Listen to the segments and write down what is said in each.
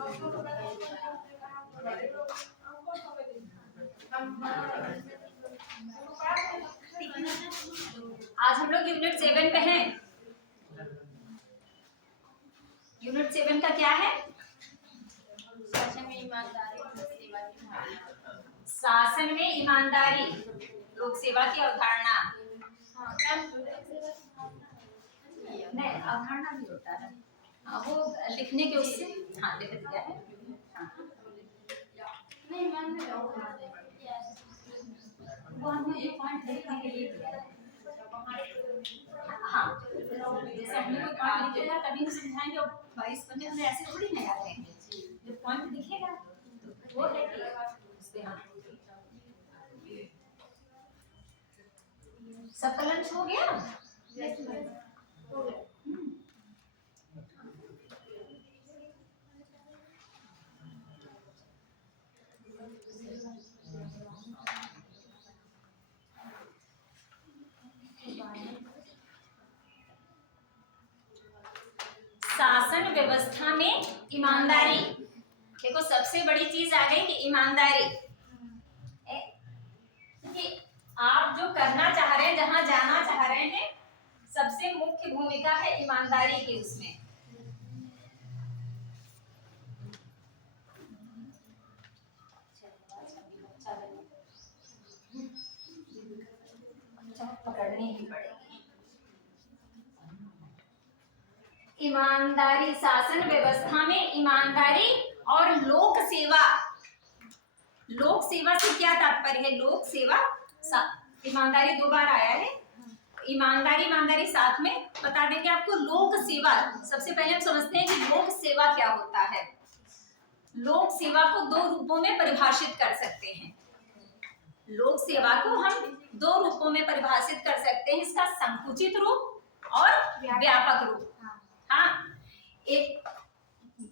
आज हम लोग यूनिट 7 पे हैं। यूनिट 7 का क्या है? शासन में ईमानदारी और सेवा की भावना। शासन में ईमानदारी, लोक सेवा की अवधारणा। नहीं, अवधारणा भी होता है। वो लिखने के उससे लिख दिया है। वो हमने एक पॉइंट लिखने के लिए दिया है। जैसे हमने कोई पॉइंट लिखेगा तभी हम समझाएंगे। और 22 पन्ने हमें ऐसे थोड़ी ना याद रहेंगे। जब पॉइंट लिखेगा तो वो है कि उस पे सबका लंच हो गया? हो गया। शासन व्यवस्था में ईमानदारी। देखो सबसे बड़ी चीज आ गई कि ईमानदारी। कि आप जो करना चाह रहे हैं, जहां जाना चाह रहे हैं, सबसे मुख्य भूमिका है ईमानदारी की उसमें। पकड़नी ही पड़ेगी ईमानदारी। शासन व्यवस्था में ईमानदारी और लोक सेवा। लोक सेवा से क्या तात्पर्य है? लोक सेवा, ईमानदारी 2 बार आया है। ईमानदारी साथ में बता देंगे आपको। लोक सेवा, सबसे पहले हम समझते हैं कि लोक सेवा क्या होता है। लोक सेवा को 2 रूपों में परिभाषित कर सकते हैं। लोक सेवा को हम 2 रूपों में परिभाषित कर सकते हैं। इसका संकुचित रूप और व्यापक रूप। एक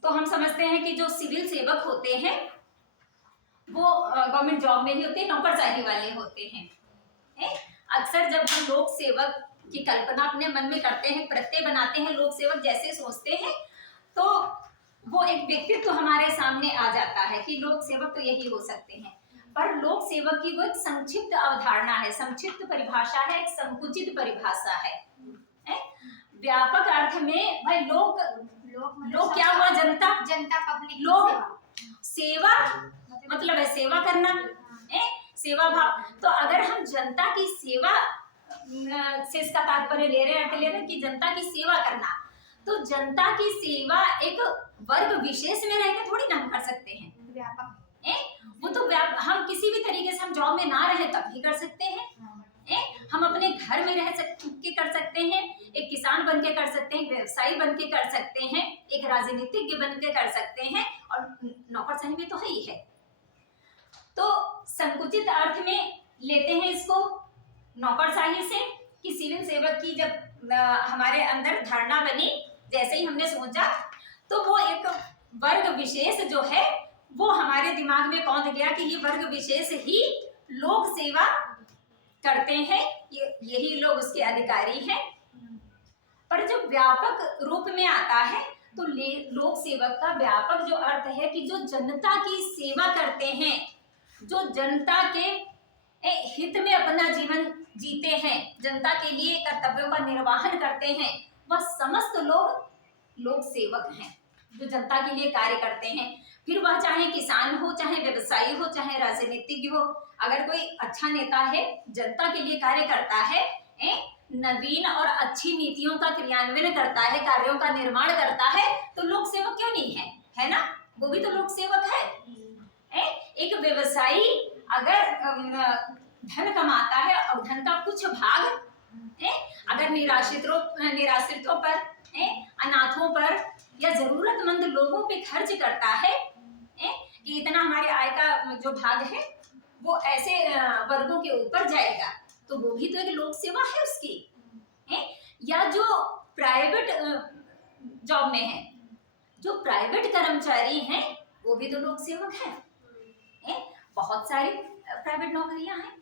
तो हम समझते हैं कि जो सिविल सेवक होते हैं वो गवर्नमेंट जॉब में ही होते हैं, नौकरशाही वाले होते हैं। अक्सर जब हम लोक सेवक की कल्पना अपने मन में करते हैं, प्रत्यय बनाते हैं, लोक सेवक जैसे सोचते हैं, तो वो एक व्यक्तित्व तो हमारे सामने आ जाता है कि लोक सेवक तो यही हो सकते हैं। पर लोक सेवक की वो एक संक्षिप्त अवधारणा है, संक्षिप्त परिभाषा है, एक संकुचित परिभाषा है। व्यापक अर्थ में भाई लोक क्या हुआ? जनता, पब्लिक। लोक सेवा मतलब है सेवा करना, सेवा भाव। तो अगर हम जनता की सेवा से इसका तात्पर्य ले रहे हैं, अर्थ ले रहे हैं कि जनता की सेवा करना, तो जनता की सेवा एक वर्ग विशेष में रहकर थोड़ी ना हम कर सकते हैं। व्यापक वो तो हम किसी भी तरीके से हम जॉब में ना रहे तब भी कर सकते हैं। हम अपने घर में रह के कर सकते हैं, एक किसान बन के कर सकते हैं, व्यवसायी बन के कर सकते हैं, एक राजनीतिज्ञ बन के कर सकते हैं, और नौकरशाही में तो है ही है। तो संकुचित अर्थ में लेते हैं इसको नौकरशाही से कि सिविल सेवक की जब हमारे अंदर धारणा बनी, जैसे ही हमने सोचा तो वो एक वर्ग विशेष जो है वो हमारे दिमाग में कौंध गया कि ये वर्ग विशेष ही लोक सेवा करते हैं, यही लोग उसके अधिकारी हैं। पर जब व्यापक रूप में आता है तो लोक सेवक का व्यापक जो अर्थ है कि जो जनता की सेवा करते हैं, जो जनता के हित में अपना जीवन जीते हैं, जनता के लिए कर्तव्यों का निर्वहन करते हैं, वह समस्त लोग लोक सेवक हैं जो जनता के लिए कार्य करते हैं। फिर वह चाहे किसान हो, चाहे व्यवसायी हो, चाहे राजनीतिज्ञ हो। अगर कोई अच्छा नेता है, जनता के लिए कार्य करता है, नवीन और अच्छी नीतियों का क्रियान्वयन करता है, कार्यों का निर्माण करता है, तो लोक सेवक क्यों नहीं है? है ना, वो भी तो लोक सेवक है। एक व्यवसायी अगर धन कमाता है और धन का कुछ भाग अगर निराश्रितों पर, अनाथों पर या जरूरतमंद लोगों पे खर्च करता है, कि इतना हमारे आय का जो भाग है वो ऐसे वर्गों के ऊपर जाएगा, तो वो भी तो एक लोक सेवा है उसकी। या जो प्राइवेट जॉब में है, जो प्राइवेट कर्मचारी हैं, वो भी तो लोक सेवक है। बहुत सारी प्राइवेट नौकरियां हैं,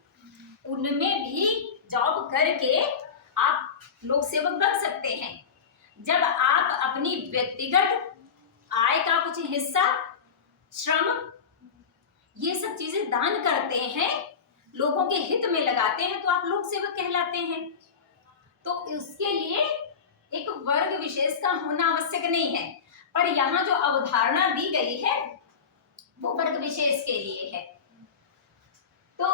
उनमें भी जॉब करके आप लोक सेवक बन सकते हैं। जब आप अपनी व्यक्तिगत आय का कुछ हिस्सा, श्रम, ये सब चीजें दान करते हैं, लोगों के हित में लगाते हैं, तो आप लोक सेवक कहलाते हैं। तो उसके लिए एक वर्ग विशेष का होना आवश्यक नहीं है, पर यहाँ जो अवधारणा दी गई है वो वर्ग विशेष के लिए है। तो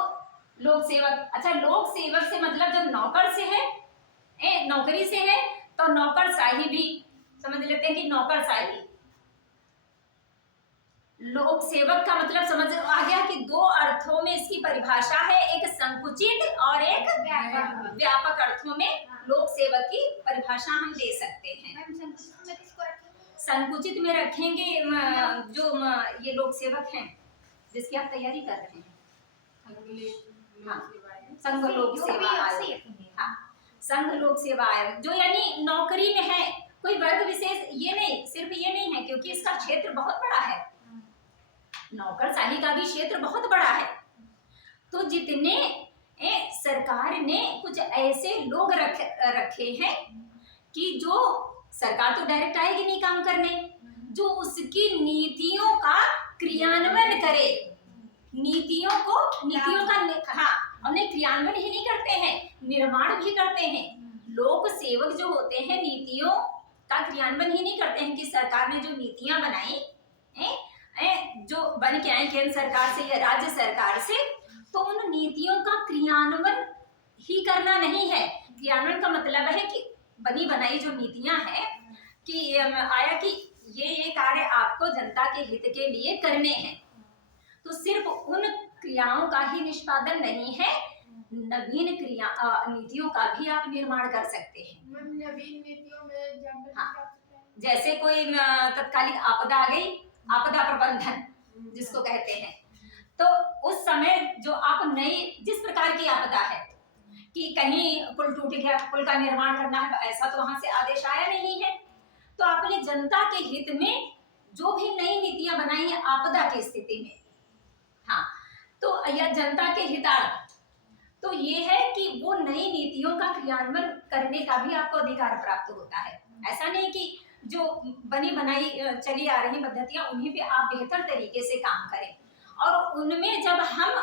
लोक सेवक, अच्छा लोक सेवक से मतलब जब नौकर से है, नौकरी से है, तो नौकरशाही भी समझ लेते हैं कि नौकरशाही। लोक सेवक का मतलब समझ आ गया कि दो अर्थों में इसकी परिभाषा है, एक संकुचित और एक व्यापक अर्थों में लोक सेवक की परिभाषा हम दे सकते हैं। संकुचित में रखेंगे जो ये लोक सेवक हैं जिसकी आप तैयारी कर रहे हैं, संघ लोक सेवा आयोग। हाँ, संघ लोक सेवा आयोग जो यानी नौकरी में है, कोई वर्ग विशेष ये नहीं, सिर्फ ये नहीं है, क्योंकि इसका क्षेत्र बहुत बड़ा है, नौकरशाही का भी क्षेत्र बहुत बड़ा है। तो जितने सरकार ने कुछ ऐसे लोग रखे हैं कि जो सरकार तो डायरेक्ट आएगी नहीं काम करने, जो उसकी नीतियों का क्रियान्वयन करे, नीतियों का हाँ, उन्हें क्रियान्वयन ही नहीं करते हैं, निर्माण भी करते हैं। लोक सेवक जो होते हैं नीतियों का क्रियान्वयन ही नहीं करते हैं कि सरकार ने जो नीतियां बनाई जो बन के आई केंद्र सरकार से या राज्य सरकार से, तो उन नीतियों का क्रियान्वयन ही करना नहीं है। क्रियान्वयन का मतलब है कि बनी बनाई जो नीतियां हैं कि आया कि ये कार्य आपको जनता के हित के लिए करने हैं, तो सिर्फ उन क्रियाओं का ही निष्पादन नहीं है, नवीन नीतियों का भी आप निर्माण कर सकते हैं। नवीन नीतियों में हाँ, जैसे कोई तत्कालिक आपदा आ गई, आपदा प्रबंधन जिसको कहते हैं, तो उस समय जो आप नई जिस प्रकार की आपदा है कि कहीं पुल टूट गया, पुल का निर्माण करना है, ऐसा तो वहां से आदेश आया नहीं है, तो आपने जनता के हित में जो भी नई नीतियां बनाई है आपदा की स्थिति में, हाँ, तो यह जनता के हितार्थ, तो ये है कि वो नई नीतियों का क्रियान्वयन करने का भी आपको अधिकार प्राप्त होता है। ऐसा नहीं कि जो बनी बनाई चली आ रही पद्धतियां उन्हीं पे आप बेहतर तरीके से काम करें, और उनमें जब हम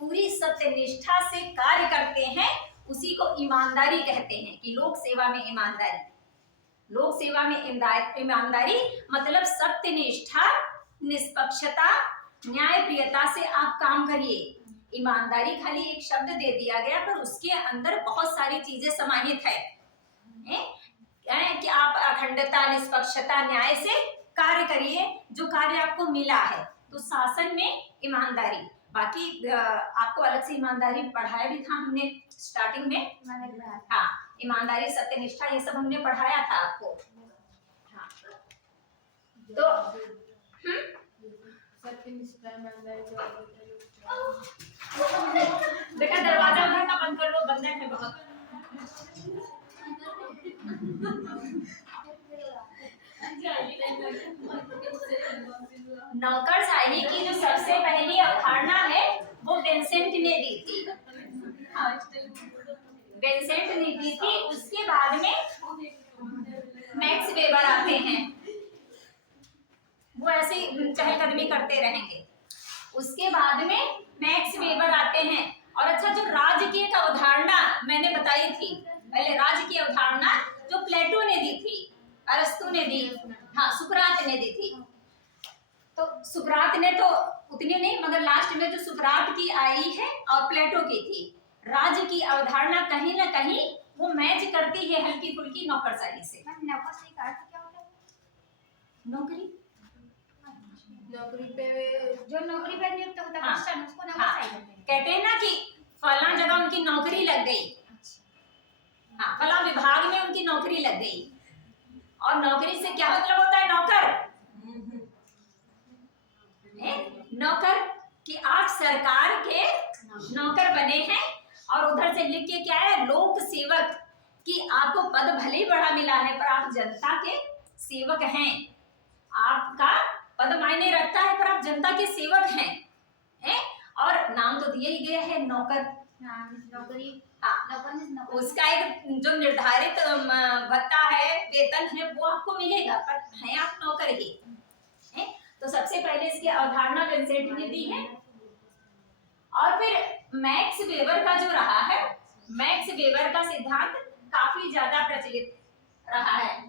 पूरी सत्यनिष्ठा से कार्य करते हैं उसी को ईमानदारी कहते हैं कि लोक सेवा में ईमानदारी। लोक सेवा में ईमानदारी मतलब सत्यनिष्ठा, निष्पक्षता, न्यायप्रियता से आप काम करिए। ईमानदारी खाली एक शब्द दे दिया गया, पर उसके अंदर बहुत सारी चीजें समाहित है कि आप अखंडता, निष्पक्षता, न्याय से कार्य करिए जो कार्य आपको मिला है। तो शासन में ईमानदारी, बाकी आपको अलग से ईमानदारी पढ़ाया भी था हमने स्टार्टिंग में, हाँ, ईमानदारी, सत्यनिष्ठा, ये सब हमने पढ़ाया था आपको। हाँ, तो सत्यनिष्ठा, ईमानदारी, बेटा दरवाजा उधर का बंद कर लो, बंद है बहुत। नौकरशाही की जो सबसे पहली अवधारणा है वो विंसेंट ने दी थी, विंसेंट ने दी थी। उसके बाद में मैक्स वेबर आते हैं, वो ऐसे चहलकदमी करते रहेंगे। उसके बाद में मैक्स वेबर आते हैं। और अच्छा, जो राज्य की एक अवधारणा मैंने बताई थी पहले, राज्य की अवधारणा जो प्लेटो ने दी थी, अरस्तु ने दी, हाँ, सुकरात ने दी थी। तो सुकरात ने तो उतनी नहीं, मगर लास्ट में जो सुकरात की आई है और प्लेटो की थी, राज्य की अवधारणा कहीं ना कहीं वो मैच करती है हल्की फुल्की नौकरशाही से। नौकरशाही का अर्थ क्या होता है? नौकरी, नौकरी पे जो नौकरी पे नियुक्त होता है, हाँ, उसको नौकरशाही कहते हैं। कहते हैं ना कि फला जगह उनकी नौकरी लग गई, हाँ, फला विभाग में उनकी नौकरी लग गई। और नौकरी से क्या मतलब होता है? नौकर, नौकर कि आप सरकार के नौकर बने हैं। और उधर से लिख के क्या है? लोक सेवक, कि आपको पद भले ही बड़ा मिला है पर आप जनता के सेवक हैं। आपका पद मायने रखता है पर आप जनता के सेवक हैं। और नाम तो दिया ही गया है नौकर, नौकरी, हाँ, उसका एक जो निर्धारित भत्ता है, वेतन है, वो आपको मिलेगा, पर है आप नौकर ही। तो सबसे पहले इसकी अवधारणा विंसेंट ने दी है। और फिर मैक्स वेबर का जो रहा है, मैक्स वेबर का सिद्धांत काफी ज्यादा प्रचलित रहा है।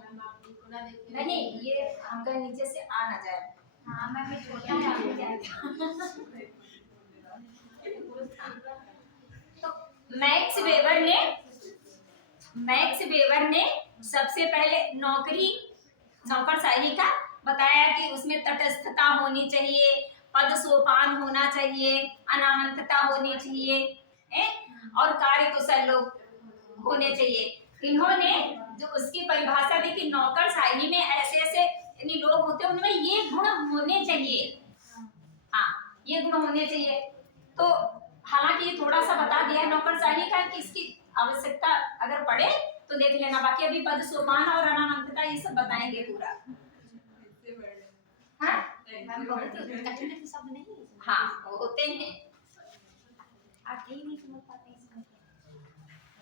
नहीं, ये हमका नीचे से आ ना जाए। हाँ, मैं भी छोटा है, आगे जाएगा। तो मैक्स वेबर ने सबसे पहले नौकरशाही का बताया कि उसमें तटस्थता होनी चाहिए, पद सोपान होना चाहिए, अनामंतता होनी चाहिए, और कार्यकुशल लोग होने चाहिए। इन्होंने जो उसकी परिभाषा दी कि नौकरशाही में ऐसे ऐसे यानी लोग होते हैं, उनमें ये गुण होने चाहिए। हाँ, ये गुण होने चाहिए। तो हालांकि ये थोड़ा सा बता दिया है नौकरशाही का कि इसकी आवश्यकता अगर पड़े तो देख लेना, बाकी अभी पद सोपान और अनामंतता ये सब बताएंगे पूरा। हाँ, बहुत कठिन शब्द नहीं है। हाँ, होते हैं। आप यही नहीं समझ पाते इसमें।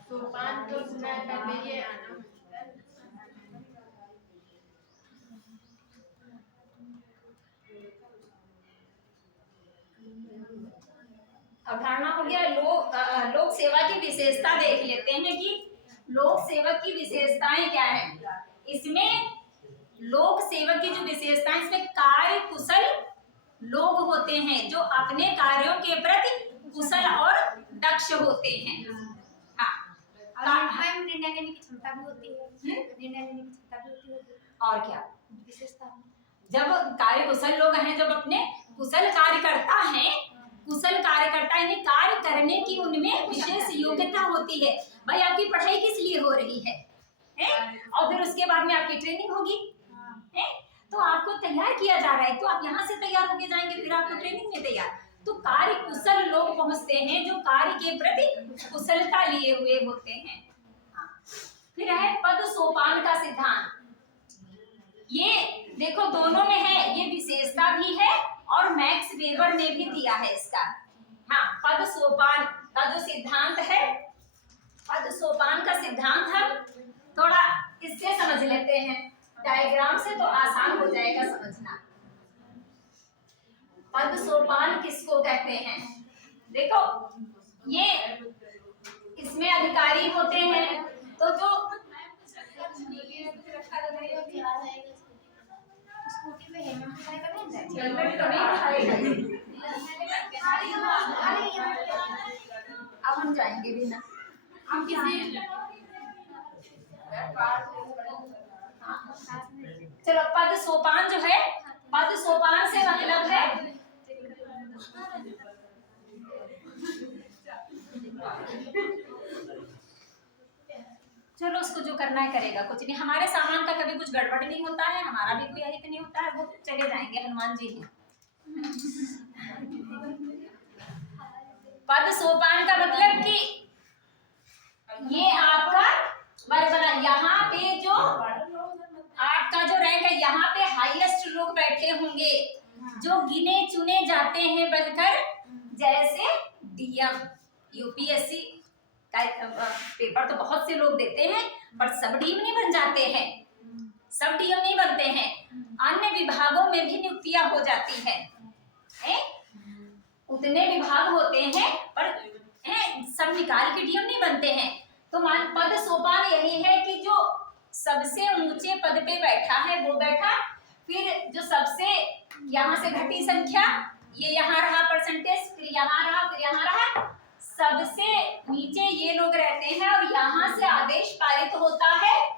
सोपान तो सुना है, पहले ये अवधारणा हो गया। लोक सेवा की विशेषता देख लेते हैं कि लोक सेवक की विशेषताएं क्या है। इसमें लोक सेवक की जो विशेषताएं, इसमें कार्य कुशल लोग होते हैं जो अपने कार्यों के प्रति कुशल और दक्ष होते हैं। हाँ, निर्णय लेने की क्षमता भी होती है। निर्णय लेने की क्षमता भी होती है। और क्या विशेषता? जब कार्य कुशल लोग हैं, जब अपने कुशल कार्यकर्ता हैं, कुशल कार्यकर्ता यानी कार्य करने की उनमें विशेष योग्यता होती है। भाई आपकी पढ़ाई किस लिए हो रही है? और फिर उसके बाद में आपकी ट्रेनिंग होगी, तो आपको तैयार किया जा रहा है, तो आप यहाँ से तैयार होके जाएंगे, फिर आपको ट्रेनिंग में तैयार। तो कार्य कुशल लोग पहुंचते हैं जो कार्य के प्रति कुशलता लिए हुए होते हैं। फिर है पद सोपान का सिद्धांत। ये देखो दोनों में है, ये विशेषता भी है और मैक्स वेबर ने भी दिया है इसका। हाँ, पद सोपान का जो सिद्धांत है, पद सोपान का सिद्धांत हम थोड़ा इससे समझ लेते हैं, डायग्राम से तो आसान हो जाएगा समझना। पद सोपान किसको कहते हैं? देखो, ये इसमें अधिकारी होते हैं, तो जो स्कूटी पे हेलमेट पहन कर नहीं जाएंगे। हेलमेट तो नहीं उठाएगा। अब हम जाएंगे भी ना, हम किसी चलो पद सोपान जो है, पद सोपान से मतलब है चलो उसको जो करना है करेगा, कुछ नहीं। हमारे सामान का कभी कुछ गड़बड़ नहीं होता है, हमारा भी कोई अहित नहीं होता है, वो चले जाएंगे, हनुमान जी हैं। पद सोपान का मतलब कि ये आपका वर्ग बना, यहाँ पे जो आपका जो रैंक है, यहाँ पे हाईएस्ट लोग बैठे होंगे जो गिने चुने जाते हैं बनकर, जैसे डीएम। यूपीएससी का पेपर तो बहुत से लोग देते हैं, पर सब डीएम नहीं बन जाते हैं, सब डीएम नहीं बनते हैं। अन्य विभागों में भी नियुक्तियां हो जाती है, उतने विभाग होते हैं पर सब निकाल के डीएम नहीं बनते हैं। तो मान पद सोपान यही है कि जो सबसे ऊंचे पद पे बैठा है वो बैठा, फिर जो सबसे यहाँ से घटी संख्या, ये यहाँ रहा परसेंटेज, फिर यहाँ रहा, फिर यहाँ रहा, सबसे नीचे ये लोग रहते हैं और यहाँ से आदेश पारित होता है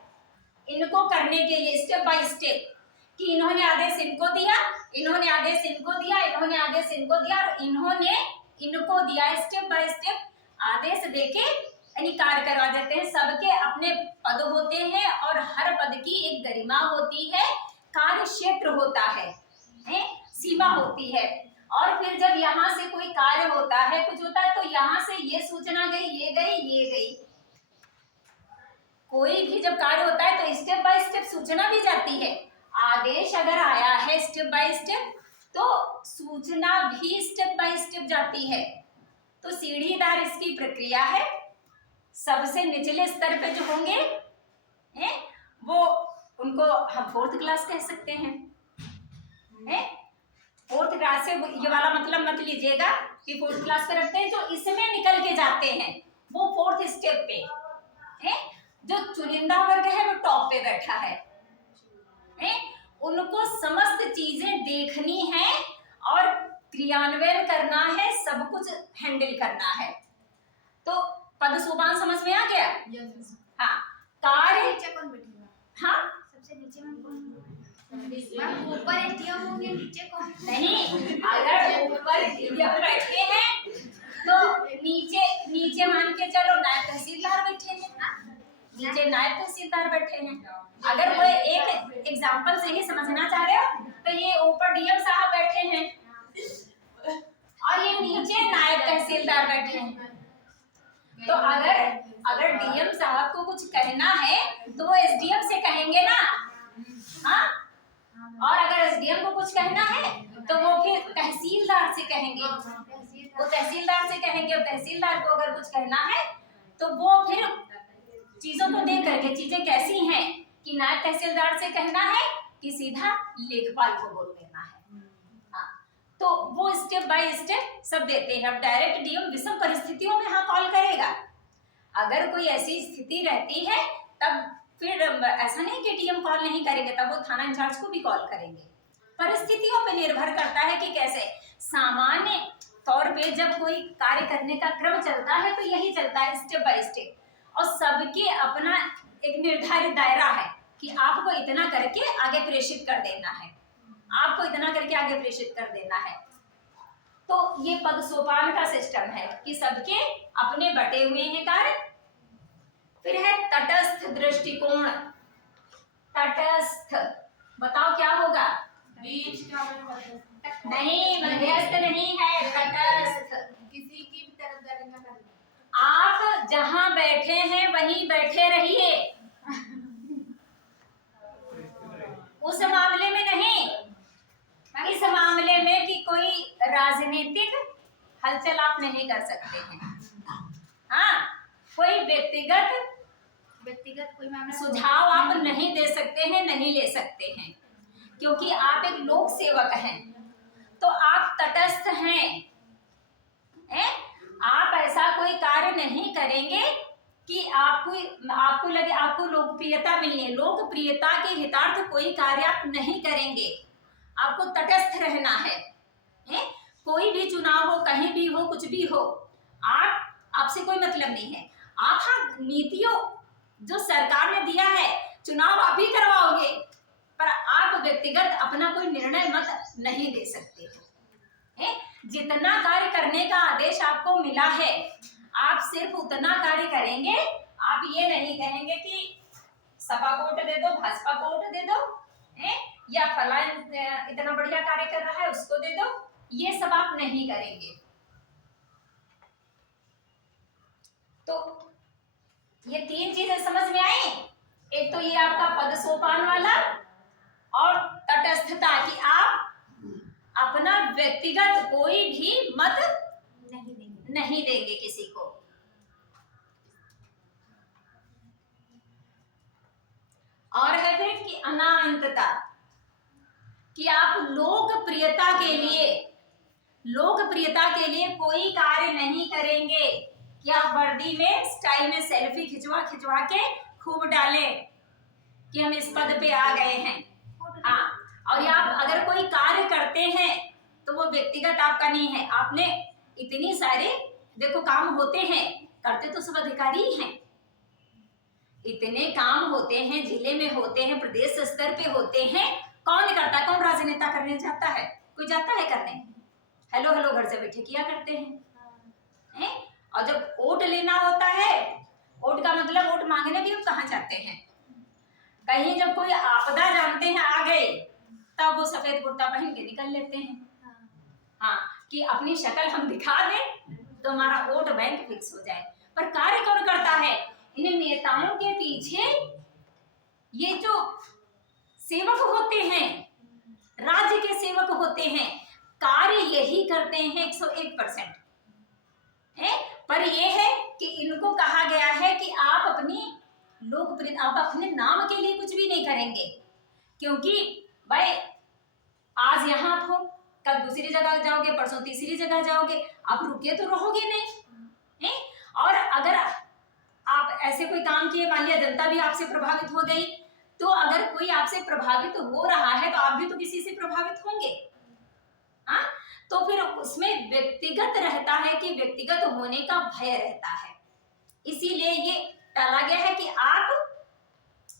इनको करने के लिए स्टेप बाय स्टेप, कि इन्होंने आदेश इनको दिया, इन्होंने आदेश इनको दिया, इन्होंने आदेश इनको दिया और इन्होंने इनको दिया। स्टेप बाय स्टेप आदेश देके यानी कार्य करवा देते हैं। सबके अपने पद होते हैं और हर पद की एक गरिमा होती है, कार्य क्षेत्र होता है, सीमा होती है। और फिर जब यहाँ से कोई कार्य होता है, कुछ होता है, तो यहाँ से ये सूचना गई, ये गई, ये गई। कोई भी जब कार्य होता है तो स्टेप बाय स्टेप सूचना भी जाती है। आदेश अगर आया है स्टेप बाय स्टेप, तो सूचना भी स्टेप बाय स्टेप जाती है। तो सीढ़ीदार इसकी प्रक्रिया है। सबसे निचले स्तर पे जो होंगे वो उनको हम 4th क्लास कह सकते हैं, फोर्थ क्लास से ये वाला मतलब मत लीजिएगा कि फोर्थ क्लास से रखते हैं, जो इसमें निकल के जाते हैं वो फोर्थ स्टेप पे है। जो चुनिंदा वर्ग है वो टॉप पे बैठा है, उनको समस्त चीजें देखनी है और क्रियान्वयन करना है, सब कुछ हैंडल करना है। तो पद सोपान समझ में आ गया? यस। हाँ, कार्य, नीचे कौन बैठेगा? हाँ सबसे नीचे में कौन? मैम ऊपर एसडीएम होंगे, नीचे कौन? नहीं, अगर ऊपर डीएम बैठे हैं तो नीचे नीचे मान के चलो नायब तहसीलदार बैठे हैं, नीचे नायब तहसीलदार बैठे हैं। अगर कोई एक एग्जांपल से ही समझना चाह रहे हो तो ये ऊपर डीएम साहब बैठे हैं और ये नीचे नायब तहसीलदार बैठे हैं। तो अगर डीएम साहब को कुछ कहना है तो वो एसडीएम से कहेंगे ना, हाँ, और अगर एसडीएम को कुछ कहना है तो वो फिर तहसीलदार से कहेंगे, वो तहसीलदार से कहेंगे, और तहसीलदार को अगर कुछ कहना है तो वो फिर चीजों को देख करके चीजें कैसी हैं कि नायब तहसीलदार से कहना है कि सीधा लेखपाल को बोल देना है। हाँ, तो वो स्टेप बाय स्टेप सब देते हैं। अब डायरेक्ट डीएम विषम परिस्थितियों में हाँ कॉल करेगा, अगर कोई ऐसी स्थिति रहती है तब फिर ऐसा नहीं कि डीएम कॉल नहीं करेंगे, तब वो थाना इंचार्ज को भी कॉल करेंगे। परिस्थितियों पे निर्भर करता है कि कैसे। सामान्य तौर पे जब कोई कार्य करने का क्रम चलता है तो यही चलता है स्टेप बाय स्टेप, और सबके अपना एक निर्धारित दायरा है कि आपको इतना करके आगे प्रेषित कर देना है, आपको इतना करके आगे प्रेषित कर देना है। तो ये पद सोपान का सिस्टम है कि सबके अपने बटे हुए हैं कार्य। फिर है तटस्थ दृष्टिकोण। तटस्थ, बताओ क्या होगा? बीच का नहीं, मध्यस्थ नहीं है, तटस्थ। किसी की भी तरफदारी न करें। आप जहां बैठे हैं वहीं बैठे रहिए, उस मामले में नहीं, इस मामले में कि कोई राजनीतिक हलचल आप नहीं कर सकते हैं। हाँ, कोई व्यक्तिगत कोई मामला सुझाव आप नहीं दे सकते हैं, नहीं ले सकते हैं, क्योंकि आप एक लोक सेवक हैं। तो आप तटस्थ हैं, आप ऐसा कोई कार्य नहीं करेंगे कि आपको लगे आपको लोकप्रियता मिलनी है। लोकप्रियता के हितार्थ कोई कार्य आप नहीं करेंगे, आपको तटस्थ रहना है। कोई भी चुनाव हो, कहीं भी हो, कुछ भी हो, आपसे कोई मतलब नहीं है। आप हाँ, नीतियों जो सरकार ने दिया है, चुनाव आप ही करवाओगे, पर आप व्यक्तिगत अपना कोई निर्णय मत नहीं दे सकते हो। जितना कार्य करने का आदेश आपको मिला है, आप सिर्फ उतना कार्य करेंगे। आप ये नहीं कहेंगे कि सपा को वोट दे दो, भाजपा को वोट दे दो, या फला इतना बढ़िया कार्य कर रहा है उसको दे दो, ये सब आप नहीं करेंगे। तो ये तीन चीजें समझ में आई। एक तो ये आपका पद सोपान वाला, और तटस्थता कि आप अपना व्यक्तिगत कोई भी मत नहीं देंगे किसी को। और है फिर कि अनामंतता, कि आप लोकप्रियता के लिए कोई कार्य नहीं करेंगे कि आप वर्दी में स्टाइल में सेल्फी खिंचवा के खूब डालें कि हम इस पद पे आ गए हैं। हाँ, और आप अगर कोई कार्य करते हैं तो वो व्यक्तिगत आपका नहीं है। आपने इतनी सारे देखो काम होते हैं, करते तो सब अधिकारी ही हैं, इतने काम होते हैं, जिले में होते हैं, प्रदेश स्तर पे होते हैं। कौन करता है? कौन राजनेता करने जाता है? कोई जाता है करने? हेलो घर से बैठे किया करते हैं। और जब वोट लेना होता है, वोट का मतलब वोट मांगने भी हम कहाँ जाते हैं? कहीं जब कोई आपदा जानते हैं आ गए, तब वो सफेद कुर्ता पहन के निकल लेते हैं। हाँ, कि अपनी शक्ल हम दिखा दें तो हमारा वोट बैंक फिक्स हो जाए। पर कार्य कौन करता है? इन नेताओं के पीछे ये जो सेवक होते हैं, राज्य के सेवक होते हैं, कार्य यही करते हैं 101%। पर ये है कि इनको कहा गया है कि आप अपनी लोकप्रियता, आप अपने नाम के लिए कुछ भी नहीं करेंगे, क्योंकि भाई आज यहाँ हो, कल दूसरी जगह जाओगे, परसों तीसरी जगह जाओगे, आप रुके तो रहोगे नहीं है। और अगर आप ऐसे कोई काम किए, मान लिया जनता भी आपसे प्रभावित हो गई, तो अगर कोई आपसे प्रभावित हो रहा है तो आप भी तो किसी से प्रभावित होंगे। हाँ, तो फिर उसमें व्यक्तिगत रहता है कि व्यक्तिगत होने का भय रहता है, इसीलिए ये टाला गया है कि आप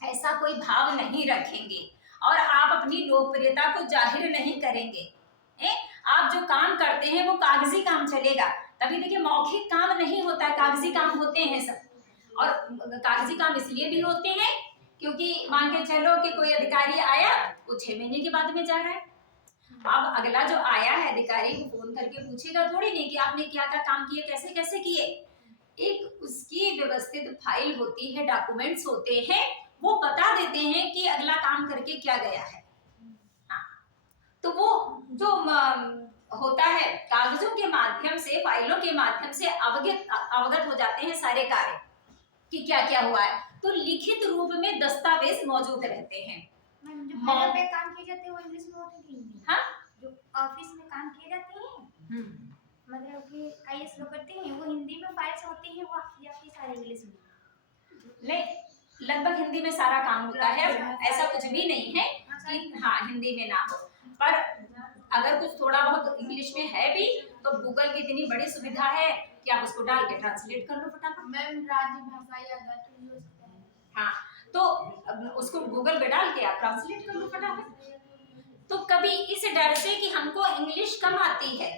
ऐसा कोई भाव नहीं रखेंगे और आप अपनी लोकप्रियता को जाहिर नहीं करेंगे। आप जो काम करते हैं वो कागजी काम चलेगा, तभी देखिए मौखिक काम नहीं होता है, कागजी काम होते हैं सब। और कागजी काम इसलिए भी होते हैं क्योंकि मान के चलो कि कोई अधिकारी आया, वो 6 महीने के बाद में जा रहा है। अब अगला जो आया है अधिकारी, वो फोन करके पूछेगा थोड़ी नहीं कि आपने क्या क्या काम किए, कैसे कैसे किए। एक उसकी व्यवस्थित फाइल होती है, डॉक्यूमेंट्स होते हैं, वो बता देते हैं कि अगला काम करके क्या गया है। हाँ, तो वो जो होता है कागजों के माध्यम से, फाइलों के माध्यम से अवगत हो जाते हैं सारे कार्य कि क्या क्या हुआ है, तो लिखित रूप में दस्तावेज मौजूद रहते हैं। जो फाइलों पे काम किए जाते हैं वो इंग्लिश में होते हैं। हाँ, जो ऑफिस में काम किए जाते हैं, मतलब कि आईएएस लोग करते हैं, वो हिंदी में फाइल्स होती हैं, वो या फिर सारे इंग्लिश में? नहीं, लगभग हिंदी में सारा काम होता है, ऐसा कुछ भी नहीं है कि हाँ हिंदी में ना हो। पर अगर कुछ थोड़ा बहुत इंग्लिश में है भी तो गूगल की इतनी बड़ी सुविधा है कि आप उसको डाल के ट्रांसलेट कर लो फटाफट। मैम राज्य भाषा या अगर यूज होता है। हाँ, तो उसको गूगल पे डाल के आप ट्रांसलेट कर लो फटाफट। तो कभी इस डर से कि हमको इंग्लिश कम आती है,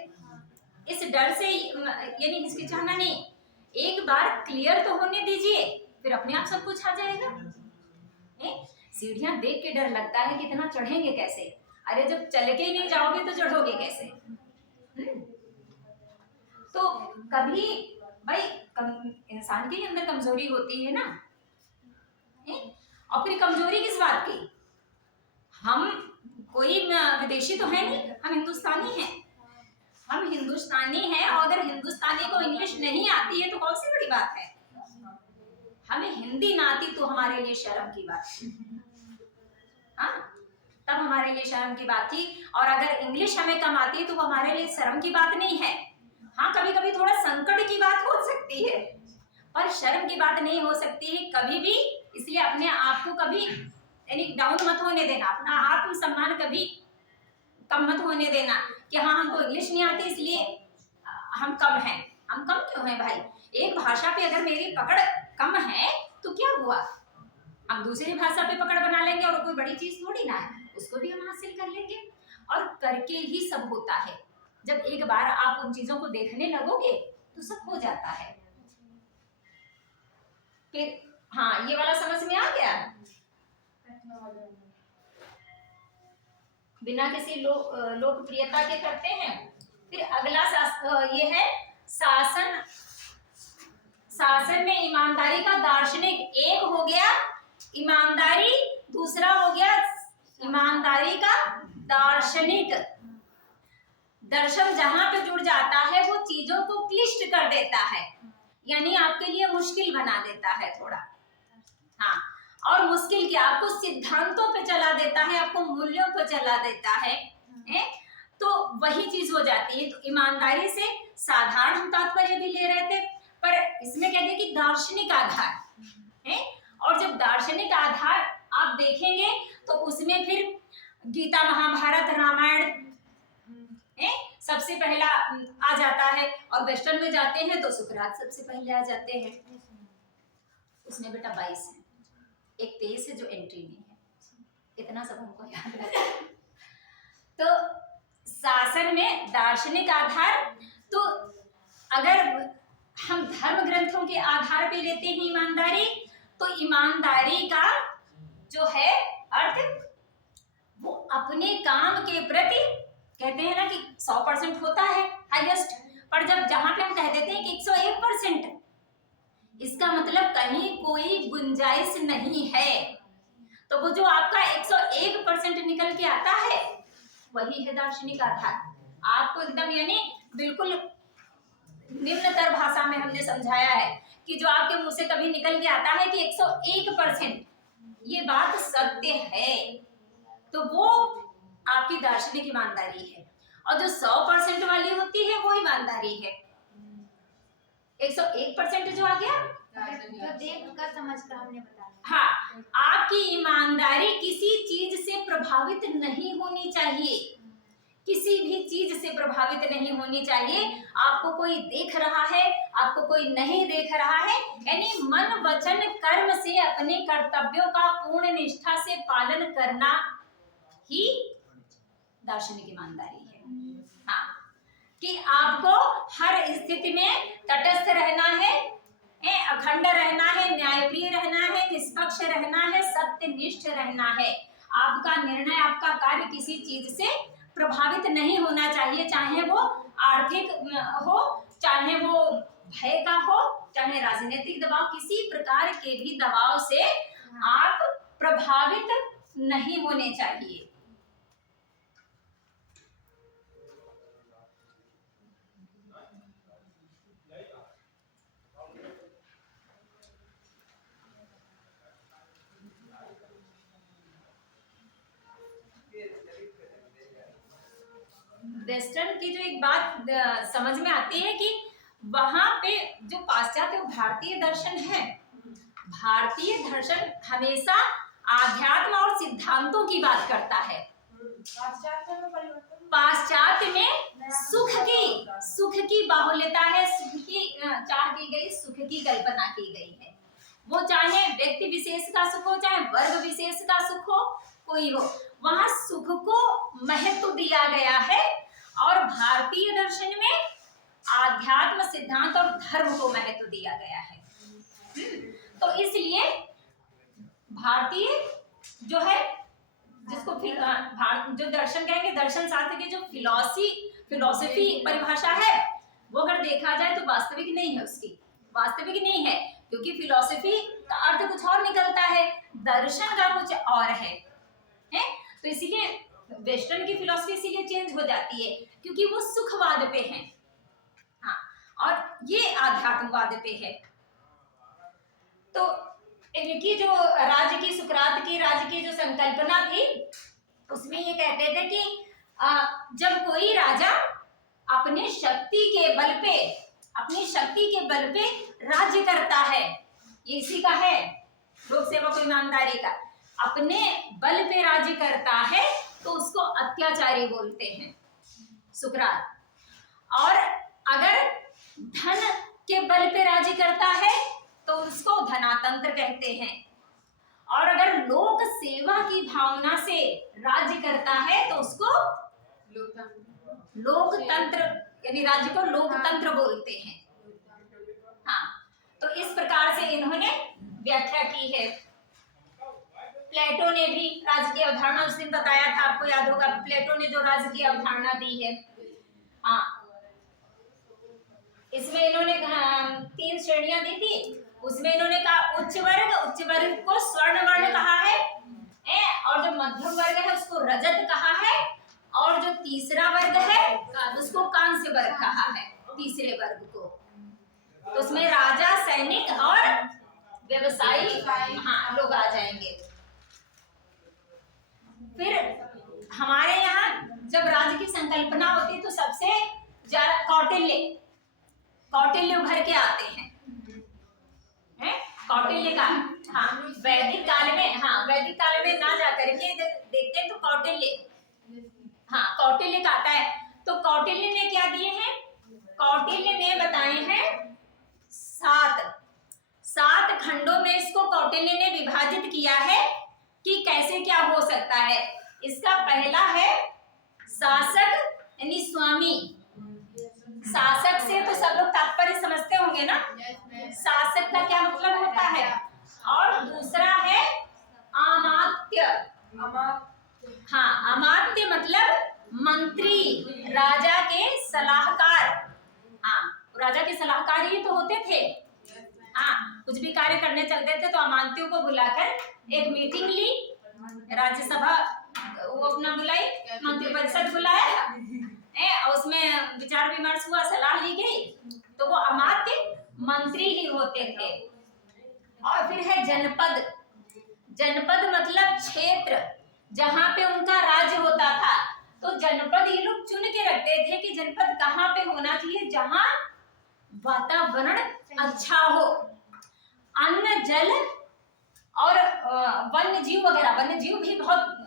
इस डर से यानी हिचकिचाना नहीं, एक बार क्लियर तो होने दीजिए, फिर अपने आप सब कुछ आ जाएगा। सीढ़ियां देख के डर लगता है कि इतना चढ़ेंगे कैसे, अरे जब चल के ही नहीं जाओगे तो चढ़ोगे कैसे। तो कभी भाई इंसान के अंदर कमजोरी होती है ना, और फिर कमजोरी किस बात की, हम कोई विदेशी तो है नहीं, हम हिंदुस्तानी हैं। हम हिंदुस्तानी हैं और अगर हिंदुस्तानी को इंग्लिश नहीं आती है तो कौन सी बड़ी बात है। हमें हिंदी ना आती तो हमारे लिए शर्म की बात थी। हाँ, तब हमारे लिए शर्म की बात थी, और अगर इंग्लिश हमें कम आती है तो वो हमारे लिए शर्म की बात नहीं है। हाँ, कभी कभी थोड़ा संकट की बात हो सकती है, पर शर्म की बात नहीं हो सकती है कभी भी। इसलिए अपने आप को कभी यानी डाउन मत होने देना, अपना आत्मसम्मान कभी कम मत होने देना कि हाँ हमको इंग्लिश नहीं आती इसलिए हम कम हैं। हम कम क्यों हैं भाई, एक भाषा पे अगर मेरी पकड़ कम है तो क्या हुआ, हम दूसरी भाषा पे पकड़ बना लेंगे और कोई बड़ी चीज थोड़ी ना है, उसको भी हम हासिल कर लेंगे। और करके ही सब होता है, जब एक बार आप उन चीजों को देखने लगोगे तो सब हो जाता है। फिर हाँ, ये वाला समझ में आ गया। बिना किसी लोकप्रियता के करते हैं। फिर अगला ये है शासन। शासन में ईमानदारी का दार्शनिक, एक हो गया ईमानदारी, दूसरा हो गया ईमानदारी का दार्शनिक। दर्शन जहां पे जुड़ जाता है वो चीजों को क्लिष्ट कर देता है, यानी आपके लिए मुश्किल बना देता है थोड़ा। हाँ, और मुश्किल क्या, आपको सिद्धांतों पे चला देता है, आपको मूल्यों पे चला देता है, तो वही चीज हो जाती है। तो ईमानदारी से साधारण हम तात्पर्य भी ले रहे थे, पर इसमें कहते हैं कि दार्शनिक आधार है। और जब दार्शनिक आधार आप देखेंगे तो उसमें फिर गीता, महाभारत, रामायण सबसे पहला आ जाता है, और वेस्टर्न में जाते हैं तो सुकरात सबसे पहले आ जाते हैं। उसमें बेटा 22 है, एक 23 है जो एंट्री नहीं है, इतना सब हमको याद रखना। तो शासन में दार्शनिक आधार, तो अगर हम धर्म ग्रंथों के आधार पे लेते हैं ईमानदारी, तो ईमानदारी का जो है अर्थ वो अपने काम के प्रति, कहते हैं ना कि 100% होता है हाईएस्ट, पर जब जहां पे हम कह देते हैं कि 101%, इसका मतलब कहीं कोई गुंजाइश नहीं है। तो वो जो आपका 101% निकल के आता है वही है दार्शनिक आधार। आपको एकदम यानी बिल्कुल निम्नतर भाषा में हमने समझाया है कि जो आपके मुंह से कभी निकल के आता है कि 101% ये बात सत्य है, तो वो आपकी दार्शनिक ईमानदारी है। और जो 100% वाली होती है वो ईमानदारी है। 101% जो आ गया, जो देख कर समझ कर हमने बताया। हाँ, आपकी ईमानदारी किसी चीज से प्रभावित नहीं होनी चाहिए, किसी भी चीज से प्रभावित नहीं होनी चाहिए। आपको कोई देख रहा है, आपको कोई नहीं देख रहा है, यानी मन वचन कर्म से अपने कर्तव्यों का पूर्ण निष्ठा से पालन करना ही दार्शनिक ईमानदारी है। हाँ, कि आपको हर स्थिति में तटस्थ रहना है, अखंड रहना है, न्यायप्रिय रहना है, निष्पक्ष रहना है, सत्यनिष्ठ रहना है। आपका निर्णय, आपका कार्य किसी चीज से प्रभावित नहीं होना चाहिए, चाहे वो आर्थिक हो, चाहे वो भय का हो, चाहे राजनीतिक दबाव, किसी प्रकार के भी दबाव से आप प्रभावित नहीं होने चाहिए। वेस्टर्न की जो एक बात समझ में आती है कि वहां पे जो पाश्चात्य भारतीय दर्शन है, भारतीय दर्शन हमेशा आध्यात्म और सिद्धांतों की बात करता है। पाश्चात्य में सुख की बाहुल्यता है, सुख की चाह की गई, सुख की कल्पना की गई है। वो चाहे व्यक्ति विशेष का सुख हो, चाहे वर्ग विशेष का सुख हो, कोई हो, वहां सुख को महत्व दिया गया है। और भारतीय दर्शन में आध्यात्म, सिद्धांत और धर्म को महत्व दिया गया है। तो इसलिए भारतीय जो है, जिसको जो दर्शन कहेंगे, दर्शन शास्त्र की जो फिलॉसफी परिभाषा है, वो अगर देखा जाए तो वास्तविक नहीं है, उसकी वास्तविक नहीं है, क्योंकि फिलॉसफी का अर्थ कुछ और निकलता है, दर्शन का कुछ और है? तो इसीलिए वेस्टर्न की फिलॉसफी इसीलिए चेंज हो जाती है, क्योंकि वो सुखवाद पे है, हाँ, और ये आध्यात्मवाद पे है। तो इनकी जो राज्य की, सुकरात की राज्य की जो संकल्पना थी, उसमें ये कहते थे कि जब कोई राजा अपनी शक्ति के बल पे राज्य करता है, ये इसी का है लोक सेवा को ईमानदारी का, अपने बल पे राज्य करता है तो उसको अत्याचारी बोलते हैं, सुकरात। और अगर धन के बल पे राज्य करता है तो उसको धनातंत्र कहते हैं। और अगर लोक सेवा की भावना से राज्य करता है तो उसको लोकतंत्र, यानी राज्य को लोकतंत्र बोलते हैं। हाँ, तो इस प्रकार से इन्होंने व्याख्या की है। प्लेटो ने भी राज्य की अवधारणा उस दिन बताया था, आपको याद होगा, प्लेटो ने जो राज्य की अवधारणा दी है। हाँ, इसमें इन्होंने 3 श्रेणियां दी थी। उसमें इन्होंने कहा उच्च वर्ग को स्वर्ण वर्ण कहा है, और जो मध्यम वर्ग है उसको रजत कहा है, और जो तीसरा वर्ग है उसको कांस्य वर्ग कहा है, तीसरे वर्ग को। तो उसमें राजा, सैनिक और व्यवसायी, हाँ, लोग आ जाएंगे। फिर हमारे यहाँ जब राज्य की संकल्पना होती है तो सबसे ज्यादा कौटिल्य उभर के आते हैं, कौटिल्य का, हाँ, वैदिक काल में ना जाकर के देखते हैं तो कौटिल्य का आता है। तो कौटिल्य ने क्या दिए हैं? कौटिल्य ने बताए हैं 7 खंडों में इसको कौटिल्य ने विभाजित किया है कि कैसे क्या हो सकता है। इसका पहला है शासक यानी स्वामी। शासक से तो सब लोग तात्पर्य समझते होंगे ना, शासक का क्या मतलब होता है। और दूसरा है अमात्य। हाँ, अमात्य मतलब मंत्री, राजा के सलाहकार। हाँ, राजा के सलाहकार ही तो होते थे। हाँ, कुछ भी कार्य करने चलते थे तो अमात्यों को बुलाकर एक मीटिंग ली, राज्यसभा वो अपना बुलाई, मंत्रिपरिषद बुलाया, और उसमें विचार विमर्श हुआ, सलाह ली गई, तो वो अमात्य मंत्री ही होते थे। और फिर है जनपद मतलब क्षेत्र, जहां पे उनका राज्य होता था। तो जनपद ये लोग चुन के जनपद कहाँ पे होना चाहिए? जहाँ वातावरण अच्छा हो, अन्न जल और वन्य जीव वगैरह, वन्य जीव भी बहुत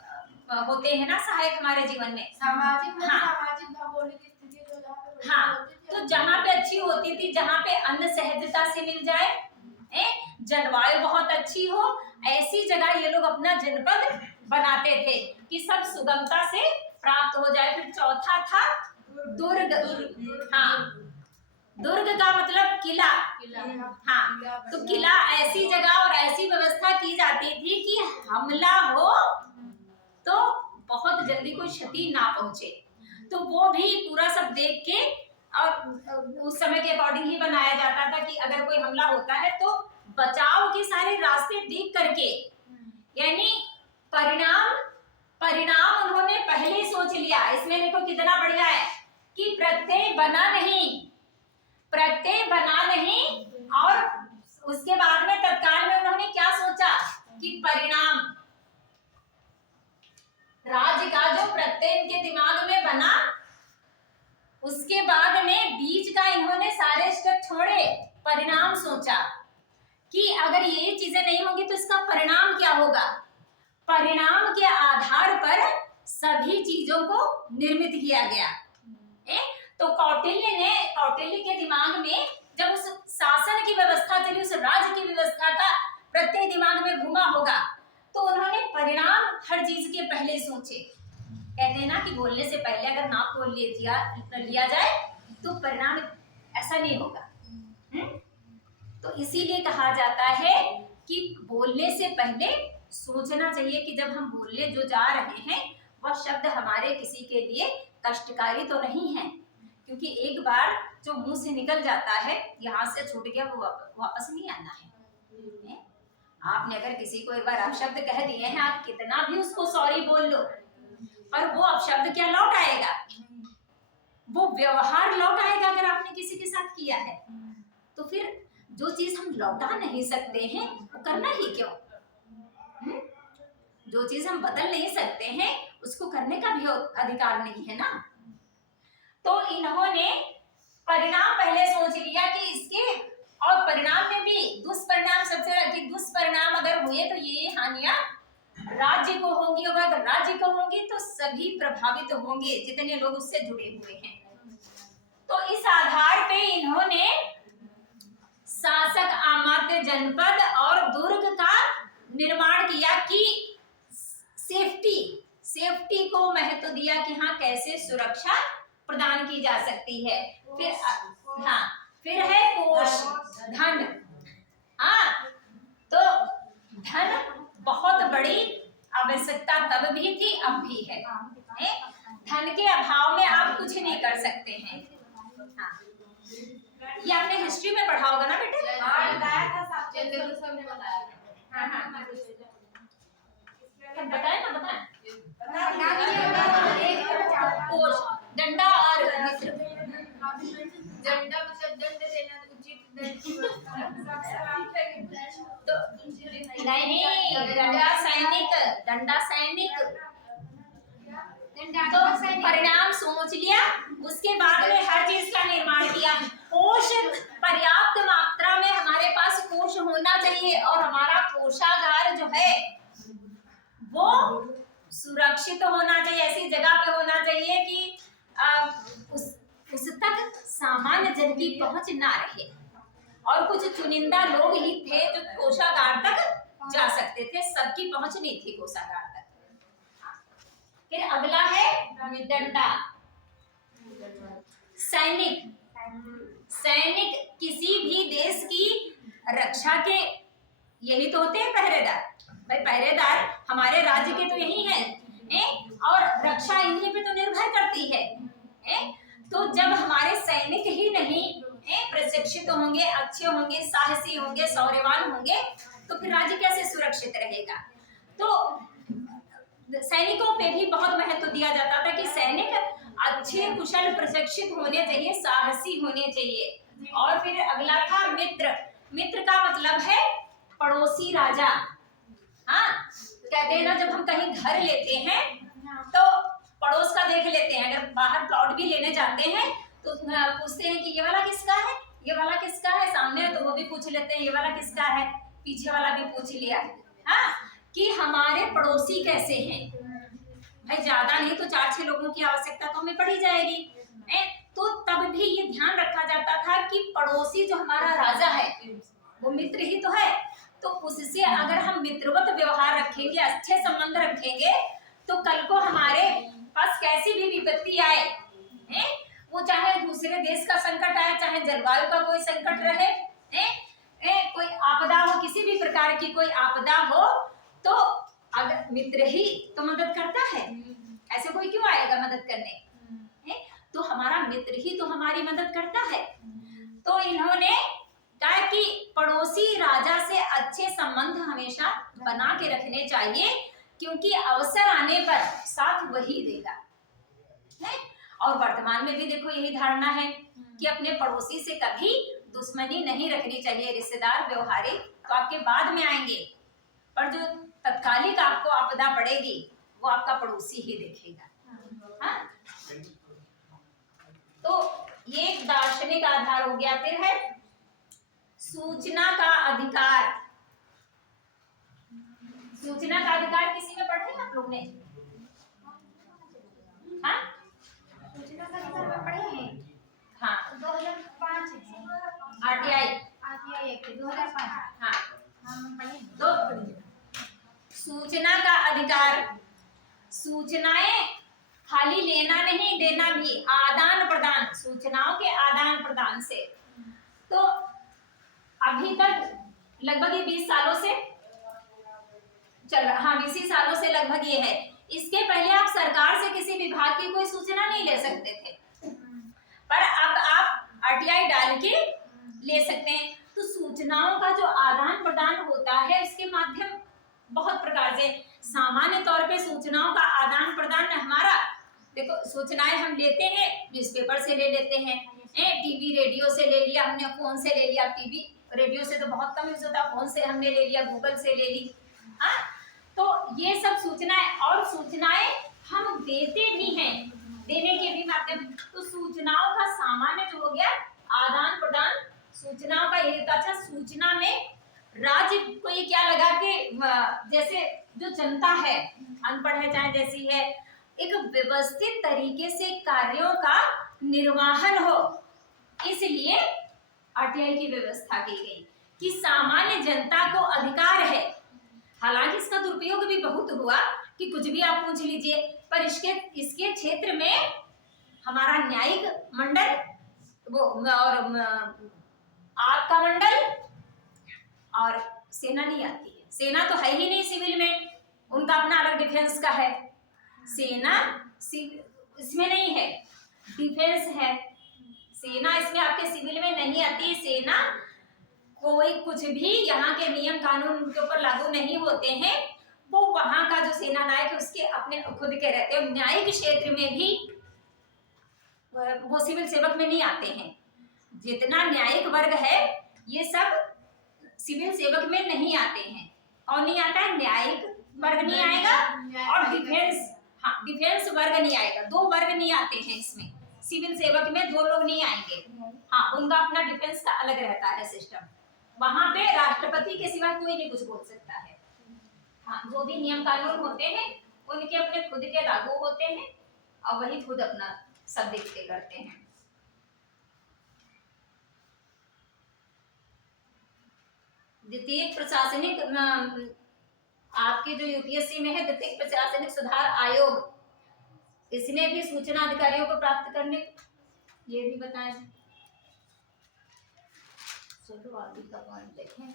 होते हैं ना सहायक हमारे जीवन में। सामाजिक हाँ। सामाजिक भौगोलिक स्थिति जो जहाँ पे हाँ, होती थी, तो जहाँ पे अच्छी होती थी, जहाँ पे अन्न सहजता से मिल जाए, जलवायु बहुत अच्छी हो, ऐसी जगह ये लोग अपना जनपद बनाते थे कि सब सुगमता से प्राप्त हो जाए। फिर चौथा था दुर्ग। हाँ, दुर्ग का मतलब किला। हाँ, तो किला ऐसी जगह और ऐसी व्यवस्था की जाती थी कि हमला हो तो बहुत जल्दी कोई क्षति ना पहुंचे। तो वो भी पूरा सब देख के और उस समय के अकॉर्डिंग ही बनाया जाता था कि अगर कोई हमला होता है तो बचाव के सारे रास्ते देख करके, यानी परिणाम उन्होंने पहले ही सोच लिया। इसमें देखो कितना बढ़िया है कि प्रत्यय बना नहीं और उसके बाद में तत्काल में उन्होंने क्या सोचा कि परिणाम, राज्य का जो प्रत्यय इनके दिमाग में बना, उसके बाद में बीच का इन्होंने सारे स्टेप छोड़े, परिणाम सोचा कि अगर ये चीजें नहीं होंगी तो इसका परिणाम क्या होगा। परिणाम के आधार पर सभी चीजों को निर्मित किया गया। तो कौटिल्य के दिमाग में जब उस शासन की व्यवस्था चली, उस राज्य की व्यवस्था का प्रत्येक दिमाग में घुमा होगा, तो उन्होंने परिणाम हर चीज के पहले सोचे। कहते हैं ना कि बोलने से पहले अगर नाप तोल लिया जाए तो परिणाम ऐसा नहीं होगा। तो इसीलिए कहा जाता है कि बोलने से पहले सोचना चाहिए कि जब हम बोलने जो जा रहे हैं वह शब्द हमारे किसी के लिए कष्टकारी तो नहीं है, क्योंकि एक बार जो मुंह से निकल जाता है, यहाँ से छूट गया, वो वापस नहीं आना है। आपने अगर किसी को एक बार अपशब्द कह दिए हैं, आप कितना भी उसको सॉरी बोल लो, पर वो अपशब्द क्या लौट आएगा? वो व्यवहार लौट आएगा अगर आपने किसी के साथ किया है। तो फिर जो चीज हम लौटा नहीं सकते हैं वो करना ही क्यों? जो चीज हम बदल नहीं सकते हैं उसको करने का भी अधिकार नहीं है ना। तो इन्होंने परिणाम पहले सोच लिया कि इसके, और परिणाम में भी दुष्परिणाम सबसे, कि दुष्परिणाम अगर हुए तो ये हानियां राज्य को होंगी, और अगर राज्य को होंगी तो सभी प्रभावित होंगे जितने लोग उससे जुड़े हुए हैं। तो इस आधार पे इन्होंने शासक अमात्य जनपद और दुर्ग का निर्माण किया कि सेफ्टी को महत्व दिया कि हाँ कैसे सुरक्षा प्रदान की जा सकती है। फिर है कोष, धन। तो धन बहुत बड़ी आवश्यकता तब भी थी, अब भी है। धन के अभाव में आप कुछ नहीं कर सकते हैं। ये आपने हिस्ट्री में पढ़ा होगा ना बेटे? बताया था सबने बताया। बताए ना, बताए। कोष, डंडा और मित्र। झंडा मतलब दंड देना, उचित दंड की तो नहीं, डंडा सैनिक। तो परिणाम सोच लिया, उसके बाद में हर चीज का निर्माण किया। कोष, पर्याप्त मात्रा में हमारे पास कोष होना चाहिए, और हमारा कोषागार जो है वो सुरक्षित होना चाहिए, ऐसी जगह पे होना चाहिए कि उस तक सामान्य जन की पहुंच ना रहे, और कुछ चुनिंदा लोग ही थे जो कोषागार तक जा सकते थे, सबकी पहुंच नहीं थी कोषागार तक। फिर अगला है डंडा। सैनिक किसी भी देश की रक्षा के, यही तो होते हैं पहरेदार। भाई पहरेदार हमारे राज्य के तो यही हैं, और रक्षा इन्हीं पे तो निर्भर करती है। तो जब हमारे सैनिक ही नहीं प्रशिक्षित होंगे, अच्छे होंगे, साहसी होंगे, शौर्यवान होंगे, तो फिर राज्य कैसे सुरक्षित रहेगा? तो सैनिकों पे भी बहुत महत्व दिया जाता था कि सैनिक अच्छे, कुशल, प्रशिक्षित होने चाहिए, साहसी होने चाहिए। और फिर अगला था मित्र का मतलब है पड़ोसी राजा। कहते हैं ना, जब हम कहीं घर लेते हैं तो पड़ोस का देख लेते हैं, अगर बाहर प्लॉट भी लेने जाते हैं तो पूछते हैं कि ये वाला किसका है, ये वाला किसका है, सामने तो वो भी पूछ लेते हैं ये वाला किसका है, पीछे वाला भी पूछ लिया। हाँ, कि हमारे पड़ोसी कैसे हैं। भाई ज्यादा नहीं तो 4-6 लोगों की आवश्यकता तो हमें पड़ी जाएगी। तो तब भी ये ध्यान रखा जाता था कि पड़ोसी जो हमारा राजा है वो मित्र ही तो है, तो उससे अगर हम मित्रवत व्यवहार रखेंगे, अच्छे संबंध रखेंगे, तो कल को हमारे पास कैसी भी विपत्ति आए, वो चाहे दूसरे देश का संकट आए, चाहे जलवायु का कोई संकट रहे, कोई आपदा हो, किसी भी प्रकार की कोई आपदा हो, तो अगर मित्र ही तो मदद करता है, ऐसे कोई क्यों आएगा मदद करने, तो हमारा मित्र ही तो हमारी मदद करता है। तो इन्होंने कहा कि पड़ोसी राजा से अच्छे संबंध हमेशा बना के रखने चाहिए, क्योंकि अवसर आने पर साथ वही देगा। और वर्तमान में भी देखो यही धारणा है कि अपने पड़ोसी से कभी दुश्मनी नहीं रखनी चाहिए। रिश्तेदार व्यवहारिक तो आपके बाद में आएंगे, पर जो तत्कालिक आपको आपदा पड़ेगी वो आपका पड़ोसी ही देखेगा। हाँ? तो ये एक दार्शनिक आधार हो गया। फिर है सूचना का अधिकार। सूचना का अधिकार किसी में पढ़े आप लोग ने? हाँ? सूचना का अधिकार में पढ़े हैं। हाँ, 2005 आरटीआई एक्ट 2005। हाँ, हम पढ़े हैं। तो सूचना का अधिकार, सूचनाएं खाली लेना नहीं देना भी, आदान प्रदान, सूचनाओं के आदान प्रदान से। तो अभी तक लगभग ये 20 सालों से चल रहा, हाँ 20 सालों से लगभग ये है। इसके पहले आप सरकार से किसी विभाग की कोई सूचना नहीं ले सकते थे, पर अब आप आरटीआई डाल के ले सकते हैं। तो सूचनाओं का जो आदान प्रदान होता है उसके माध्यम बहुत प्रकार से, सामान्य तौर पे सूचनाओं का आदान प्रदान हमारा, देखो सूचनाएं हम लेते हैं न्यूज़पेपर से ले लेते हैं, टीवी रेडियो से ले लिया हमने, फोन से ले लिया, टीवी रेडियो से तो बहुत कम यूज होता, फोन से हमने ले लिया, गूगल से ले ली। हाँ, तो ये सब सूचनाएं, और सूचनाएं हम देते भी हैं, देने के भी माध्यम। तो सूचनाओं का सामान्य जो हो गया आदान प्रदान सूचनाओं का ये। अच्छा, सूचना में राज्य को ये क्या लगा कि जैसे जो जनता है, अनपढ़ है चाहे जैसी है, एक व्यवस्थित तरीके से कार्यों का निर्वहन हो, इसलिए आरटीआई की व्यवस्था की गई कि सामान्य जनता को अधिकार है। हालांकि इसका दुरुपयोग भी बहुत हुआ कि कुछ भी आप पूछ लीजिए, पर इसके क्षेत्र में हमारा न्यायिक मंडल वो और आपका मंडल और सेना नहीं आती है। सेना तो है ही नहीं सिविल में, उनका अपना अलग डिफेंस का है। सेना इसमें नहीं है, डिफेंस है। सेना इसमें आपके सिविल में नहीं आती। सेना कोई कुछ भी यहाँ के नियम कानून उनके ऊपर लागू नहीं होते हैं, वो वहां का जो सेना नायक है उसके अपने खुद के रहते हैं। न्यायिक क्षेत्र में भी वो सिविल सेवक में नहीं आते हैं। जितना न्यायिक वर्ग है ये सब सिविल सेवक में नहीं आते हैं। और नहीं आता है, न्यायिक वर्ग नहीं आएगा और डिफेंस, हाँ डिफेंस वर्ग नहीं आएगा। 2 वर्ग नहीं आते हैं इसमें, सिविल सेवक में 2 लोग नहीं आएंगे। हाँ, उनका अपना डिफेंस का अलग रहता है सिस्टम। वहां पे राष्ट्रपति के सिवा कोई नहीं कुछ बोल सकता है। हाँ, जो भी नियम कानून होते हैं उनके अपने खुद के लागू होते हैं और वही खुद अपना सब देख के करते हैं। द्वितीय प्रशासनिक, आपके जो यूपीएससी में है द्वितीय प्रशासनिक सुधार आयोग, इसने भी सूचना अधिकारियों को प्राप्त करने ये भी बताया। चलो आगे का पॉइंट देखें।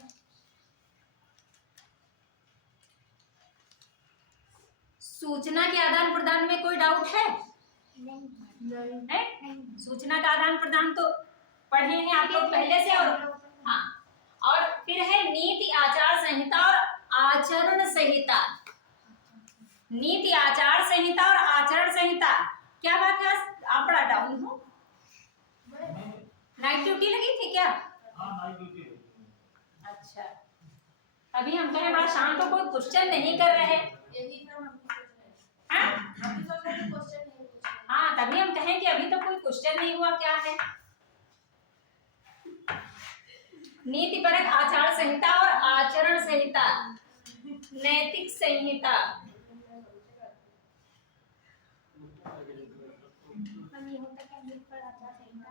सूचना के आदान प्रदान में कोई डाउट है? नहीं। सूचना का आदान प्रदान तो पढ़े हैं आप लोग पहले से। और हाँ, और फिर है नीति आचार संहिता और आचरण संहिता। नीति आचार संहिता और आचरण संहिता, क्या बात है, आप बड़ा डाउन हो? नाइट ड्यूटी लगी थी क्या? अच्छा, अभी हम कहें बड़ा शाम को कोई क्वेश्चन नहीं कर रहे हैं। यही हाँ? क्वेश्चन अभी हम कहें कि अभी तक कोई क्वेश्चन नहीं हुआ, क्या है? नीतिपरक आचार संहिता और आचरण संहिता, नैतिक संहिता। ये होता क्या नीति पर आचार संहिता?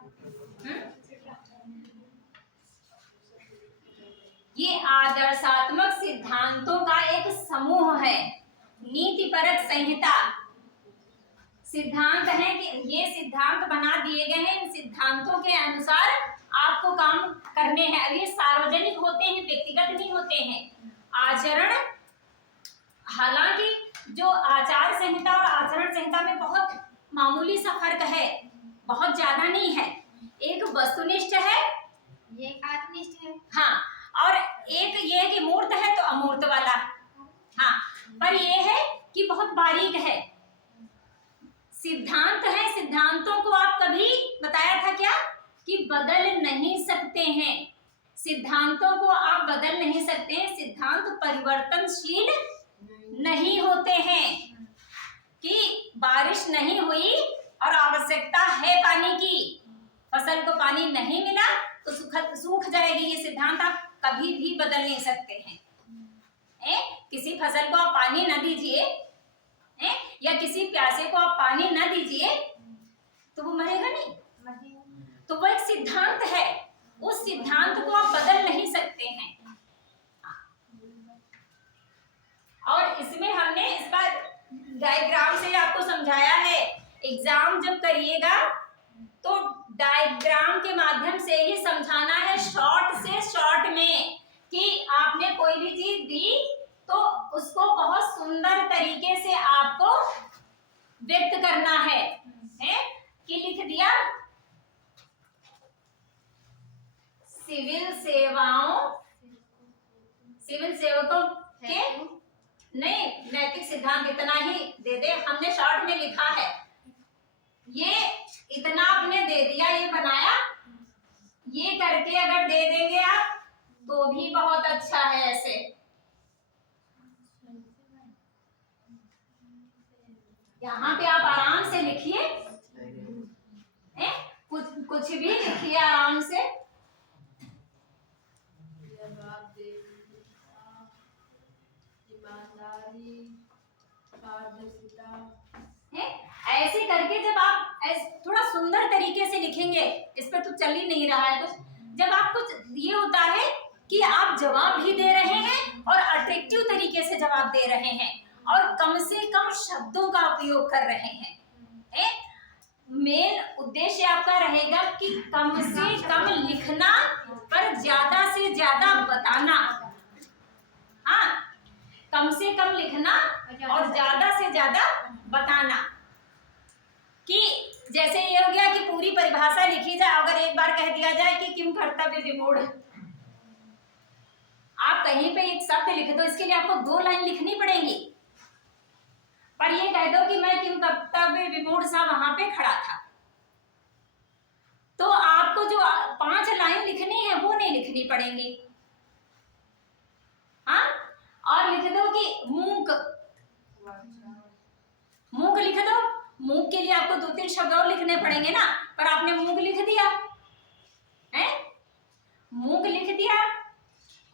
ये आदर्शात्मक सिद्धांतों का एक समूह है। नीतिपरक संहिता सिद्धांत है कि ये सिद्धांत बना दिए गए हैं, इन सिद्धांतों के अनुसार आपको काम करने हैं। अब ये सार्वजनिक होते हैं, व्यक्तिगत नहीं होते हैं। आचरण, हालांकि जो आचार संहिता और आचरण संहिता में बहुत मामूली सा फर्क है, बहुत ज्यादा नहीं है। एक वस्तुनिष्ठ है, ये आत्मनिष्ठ है। हाँ, और एक ये है कि मूर्त है तो अमूर्त वाला। हाँ, पर ये है कि बहुत बारीक है। सिद्धांत है, सिद्धांतों को आप कभी बताया था क्या कि बदल नहीं सकते हैं। सिद्धांतों को आप बदल नहीं सकते हैं। सिद्धांत परिवर्तनशील नहीं होते हैं कि बारिश नहीं हुई और आवश्यकता है पानी की, फसल को पानी नहीं मिला तो सूख जाएगी। ये सिद्धांत आप कभी भी बदल नहीं सकते हैं। किसी फसल को आप पानी न दीजिए या किसी प्यासे को आप पानी न दीजिए तो वो मरेगा नहीं, तो वो एक सिद्धांत है। उस सिद्धांत को आप बदल नहीं सकते हैं। और इसमें हमने इसका डायग्राम से आपको समझाया है। एग्जाम जब करिएगा तो डायग्राम के माध्यम से ही समझाना है, शॉर्ट से शॉर्ट में, कि आपने कोई भी चीज दी तो उसको बहुत सुंदर तरीके से आपको व्यक्त करना है, कि लिख दिया सिविल सेवकों के नहीं, नैतिक सिद्धांत इतना ही दे दे। हमने शॉर्ट में लिखा है, ये इतना आपने दे दिया, ये बनाया, ये करके अगर दे देंगे आप तो भी बहुत अच्छा है। ऐसे यहाँ पे आप आराम से लिखिए, कुछ भी लिखिए आराम से। ऐसे करके जब आप थोड़ा सुंदर तरीके से लिखेंगे, इस पर तो चल ही नहीं रहा है कुछ। जब आप कुछ ये होता है कि आप जवाब भी दे रहे हैं और अट्रैक्टिव तरीके से जवाब दे रहे हैं और कम से कम शब्दों का उपयोग कर रहे हैं। मेन उद्देश्य आपका रहेगा कि कम से कम लिखना पर ज्यादा से ज्यादा बताना। हाँ, कम से कम लिखना और ज्यादा से ज्यादा बताना। कि जैसे ये हो गया कि पूरी परिभाषा लिखी जाए, अगर एक बार कह दिया जाए कि किम कर्तव्य विमूढ़, आप कहीं पे एक शब्द लिख दो, इसके लिए आपको 2 लाइन लिखनी पड़ेगी। पर ये कह दो कि मैं किम कर्तव्य विमूढ़ सा वहां पे खड़ा था, तो आपको जो 5 लाइन लिखनी है वो नहीं लिखनी पड़ेंगी। हाँ, और लिख दो कि मूक लिख दो। मूक के लिए आपको 2-3 शब्द और लिखने पड़ेंगे ना, पर आपने मूक लिख दिया है, मूक लिख दिया,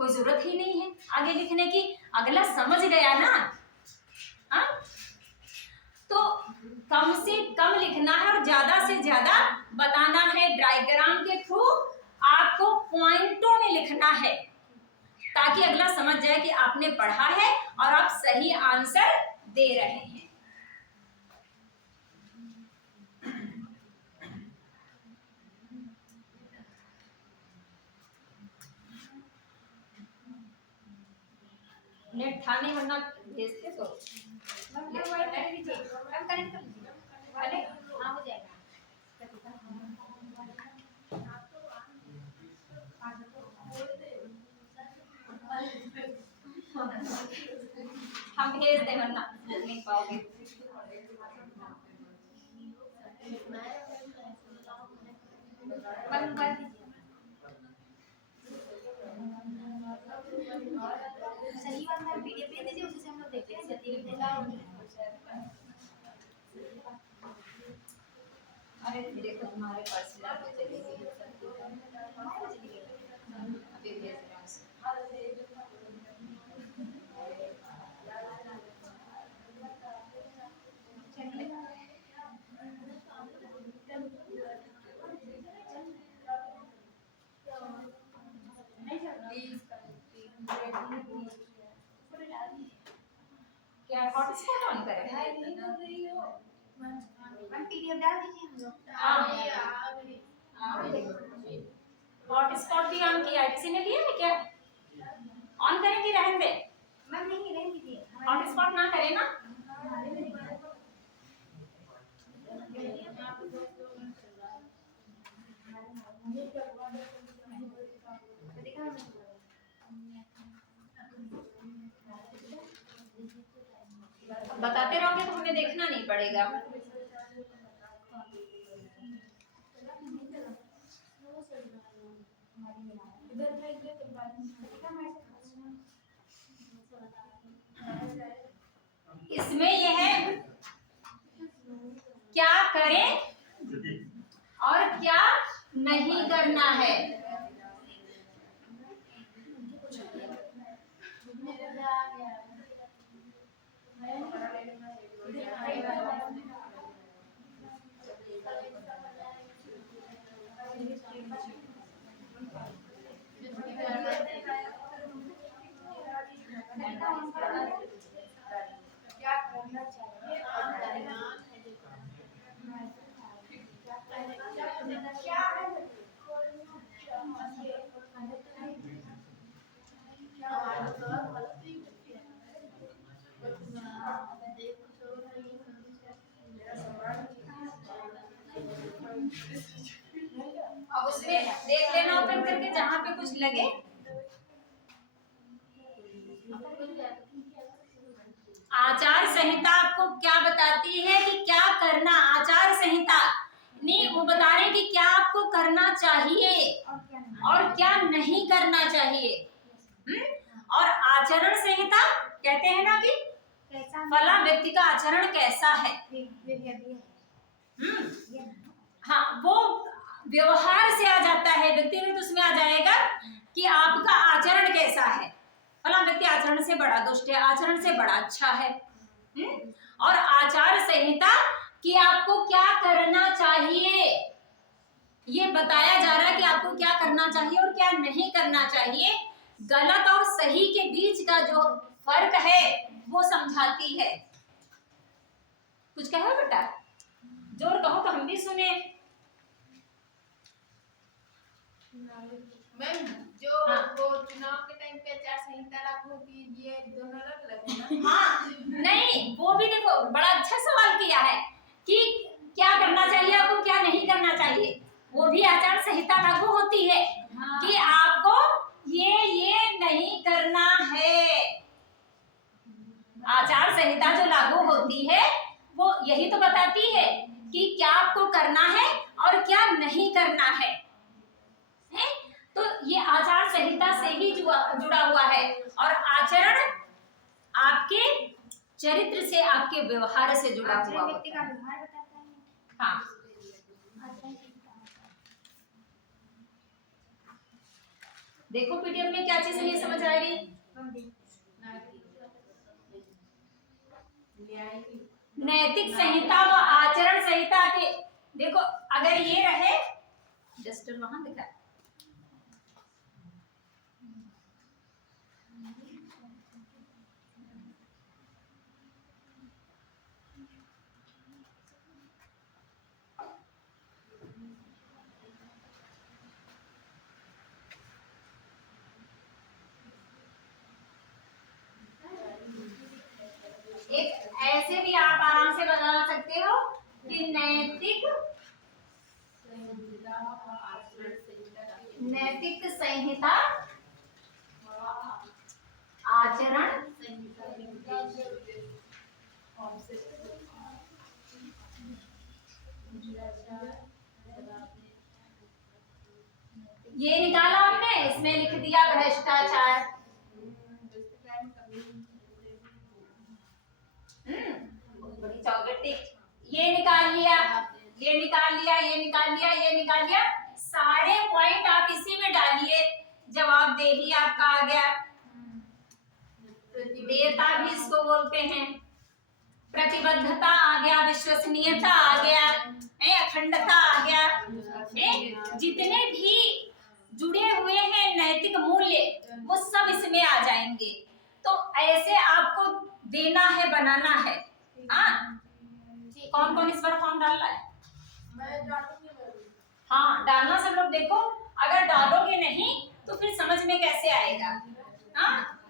कोई जरूरत ही नहीं है आगे लिखने की, अगला समझ गया ना। हाँ, तो कम से कम लिखना है और ज्यादा से ज्यादा बताना है। डायग्राम के थ्रू आपको पॉइंटों में लिखना है ताकि अगला समझ जाए कि आपने पढ़ा है और आप सही आंसर दे रहे हैं। नेट था नहीं, वरना भेजते तो हाँ, हो जाएगा। हम भेज दे, वरना नहीं पाओगे। बंद कर दीजिए। सही बात है, पीडीएफ भेज दीजिए, उसी से हम लोग देखते हैं। अरे देखो तुम्हारे पर्सनल पे चली गई, अभी भेज रहा हूँ उसे। क्या हॉटस्पॉट ऑन करें? पीडीएफ डाल दीजिए हम लोग। हॉटस्पॉट भी ऑन किया है, किसी ने लिया है क्या? ऑन करें कि रहने दें? मैम नहीं रहने दीजिए। हॉटस्पॉट ना करें ना? बताते रहोगे तो हमें देखना नहीं पड़ेगा। इसमें यह है क्या करें और क्या नहीं करना है। क्या करना चाहिए और अब उसमें देख लेना ओपन करके जहां पे कुछ लगे। आचार संहिता आपको क्या बताती है कि क्या करना, आचार संहिता नहीं वो बता रहे कि क्या आपको करना चाहिए और क्या नहीं करना चाहिए। और आचरण संहिता कहते हैं ना कि फला व्यक्ति का आचरण कैसा है। हाँ वो व्यवहार से आ जाता है, व्यक्तिगत उसमें आ जाएगा कि आपका आचरण कैसा है। फला व्यक्ति आचरण से बड़ा दुष्ट है, आचरण से बड़ा अच्छा है। और आचार संहिता कि आपको क्या करना चाहिए ये बताया जा रहा है कि आपको क्या करना चाहिए और क्या नहीं करना चाहिए। गलत और सही के बीच का जो फर्क है वो समझाती है। कुछ कहो बेटा, जोर कहो तो हम भी सुने। मैम जो वो चुनाव के टाइम पे आचार संहिता लागू होती है, ये दोनों अलग अलग है ना? हाँ नहीं वो भी देखो बड़ा अच्छा सवाल किया है कि क्या करना चाहिए आपको क्या नहीं करना चाहिए। वो भी आचार संहिता लागू होती है कि आपको ये नहीं करना है। आचार संहिता जो लागू होती है वो यही तो बताती है कि क्या आपको करना है और क्या नहीं करना है। तो ये आचार संहिता से ही जुड़ा हुआ है और आचरण आपके चरित्र से आपके व्यवहार से जुड़ा हुआ व्यक्ति का व्यवहार बताता है। हाँ देखो पीडीएफ में क्या चीज नहीं समझ आ रही। नैतिक संहिता व आचरण संहिता के देखो अगर ये रहे जस्ट वहां दिखा एक ऐसे भी आप आराम से बता सकते हो कि नैतिक संहिता आचरण ये निकाला हमने, इसमें लिख दिया भ्रष्टाचार। बड़ी चौगटी ये निकाल लिया, ये निकाल लिया, ये निकाल लिया, ये निकाल लिया, सारे पॉइंट आप इसी में डालिए, जवाबदेही आपका आ गया। देयता भी इसको बोलते हैं, प्रतिबद्धता आ गया, विश्वसनीयता आ गया, अखंडता आ गया, जितने भी जुड़े हुए हैं नैतिक मूल्य वो सब इसमें आ जाएंगे। तो ऐसे आपको देना है, बनाना है। हाँ, कौन कौन इस बार फॉर्म डाल रहा है? हाँ, डालना सब लोग। देखो, अगर डालोगे नहीं तो फिर समझ में कैसे आएगा? हाँ,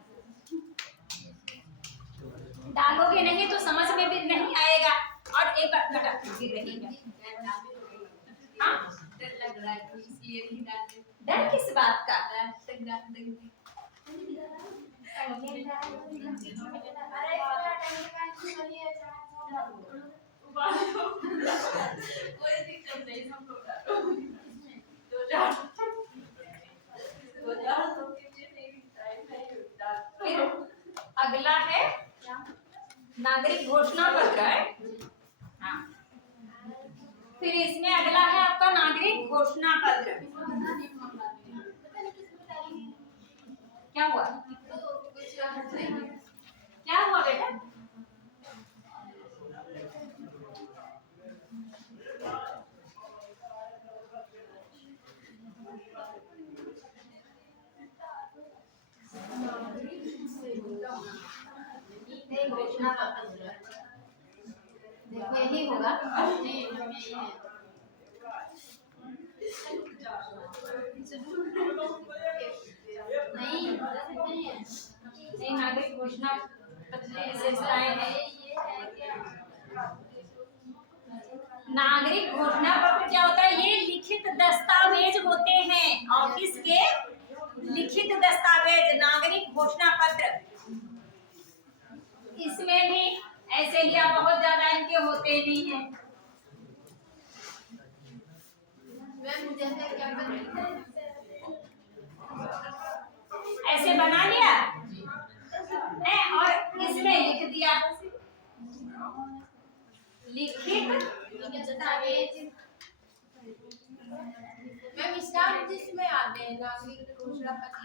डालोगे नहीं तो समझ में भी नहीं आएगा। और एक बात बेटा रहेगा, हाँ, डर किस बात का? कोई दिक्कत नहीं, हम लोग डालो 2000 फिर अगला है नागरिक घोषणा पत्र है। हाँ, फिर इसमें अगला है आपका नागरिक घोषणा पत्र। क्या हुआ? क्या हुआ बेटा? घोषणा पत्र देखो यही होगा। नहीं, नागरिक घोषणा पत्र की विशेषताएं हैं। नागरिक घोषणा पत्र क्या होता है? ये लिखित दस्तावेज होते हैं, ऑफिस के लिखित दस्तावेज नागरिक घोषणा पत्र। इसमें भी ऐसे लिया, बहुत ज्यादा इनके होते नहीं हैं। ऐसे बना लिया है और इसमें लिख दिया लिखित दस्तावेज। मैम स्टाम्प जिसमें आते हैं नागरिक घोषणा पत्र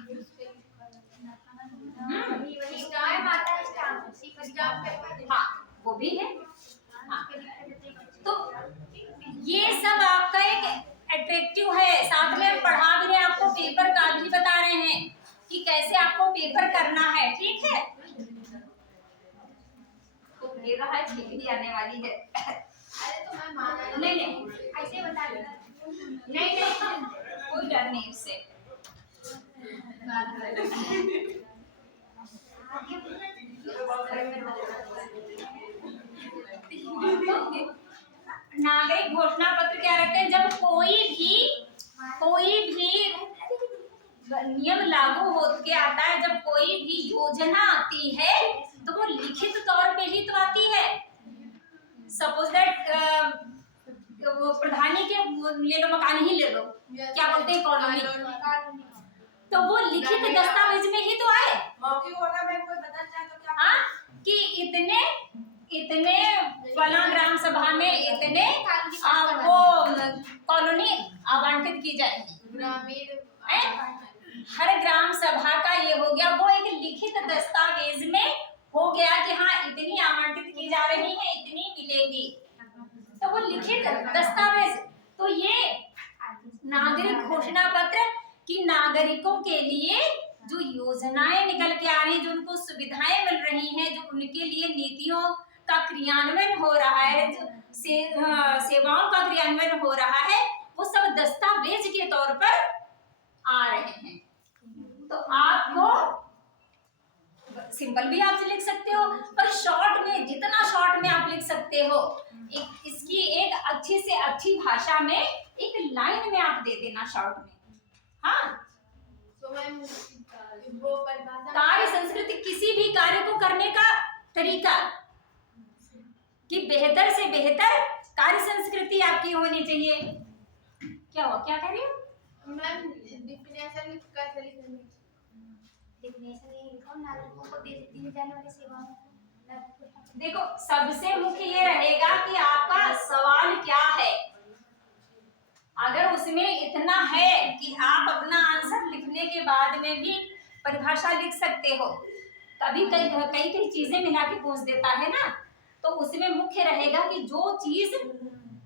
हाँ, वो भी है। हाँ, तो ये सब आपका एक अट्रैक्टिव है। साथ में हम पढ़ा भी रहे हैं, आपको पेपर का भी बता रहे हैं कि कैसे आपको पेपर करना है। ठीक है, तो ये रहा है, छींकनी आने वाली है। अरे तो मैं माना नहीं, ऐसे बता देना। नहीं, कोई डर नहीं उससे। नागरिक घोषणा पत्र क्या रखते हैं? जब कोई भी नियम लागू होके आता है, जब कोई भी योजना आती है तो वो लिखित तौर पे ही तो आती है। सपोज दैट वो प्रधानी के ले लो, मकान ही ले लो, क्या बोलते हैं, कॉलोनी, तो वो लिखित दस्तावेज में ही तो आए। मौखिक होगा, मैं कोई बदल जाए तो क्या? हाँ, कि इतने फला ग्राम सभा में इतने आपको कॉलोनी आवंटित की जाएगी। ग्रामीण हर ग्राम सभा का ये हो गया, वो एक लिखित दस्तावेज में हो गया कि हाँ इतनी आवंटित की जा रही है, इतनी मिलेगी, तो वो लिखित दस्तावेज। तो ये नागरिक घोषणा पत्र कि नागरिकों के लिए जो योजनाएं निकल के आ रही हैं, जो उनको सुविधाएं मिल रही हैं, जो उनके लिए नीतियों का क्रियान्वयन हो रहा है, जो सेवाओं का क्रियान्वयन हो रहा है, वो सब दस्तावेज के तौर पर आ रहे हैं। तो आपको सिंपल भी आप लिख सकते हो, पर शॉर्ट में, जितना शॉर्ट में आप लिख सकते हो, इसकी एक अच्छी से अच्छी भाषा में एक लाइन में आप दे देना शॉर्ट में। हाँ, तो मैम वो परिभाषा कार्य संस्कृति किसी भी कार्य को करने का तरीका, कि बेहतर से बेहतर कार्य संस्कृति आपकी होनी चाहिए। क्या हुआ, क्या कह रही हो मैम? डिफिनेशन कैसे लिखेंगे? डिफिनेशन ये लिखो, नागरिकों को दी जाने वाली सेवाओं। देखो, सबसे मुख्य ये रहेगा कि आपका सवाल क्या है। अगर उसमें इतना है कि आप अपना आंसर लिखने के बाद में भी परिभाषा लिख सकते हो, कभी कई कई कई चीजें मिला के पूछ देता है ना, तो उसमें मुख्य रहेगा कि जो चीज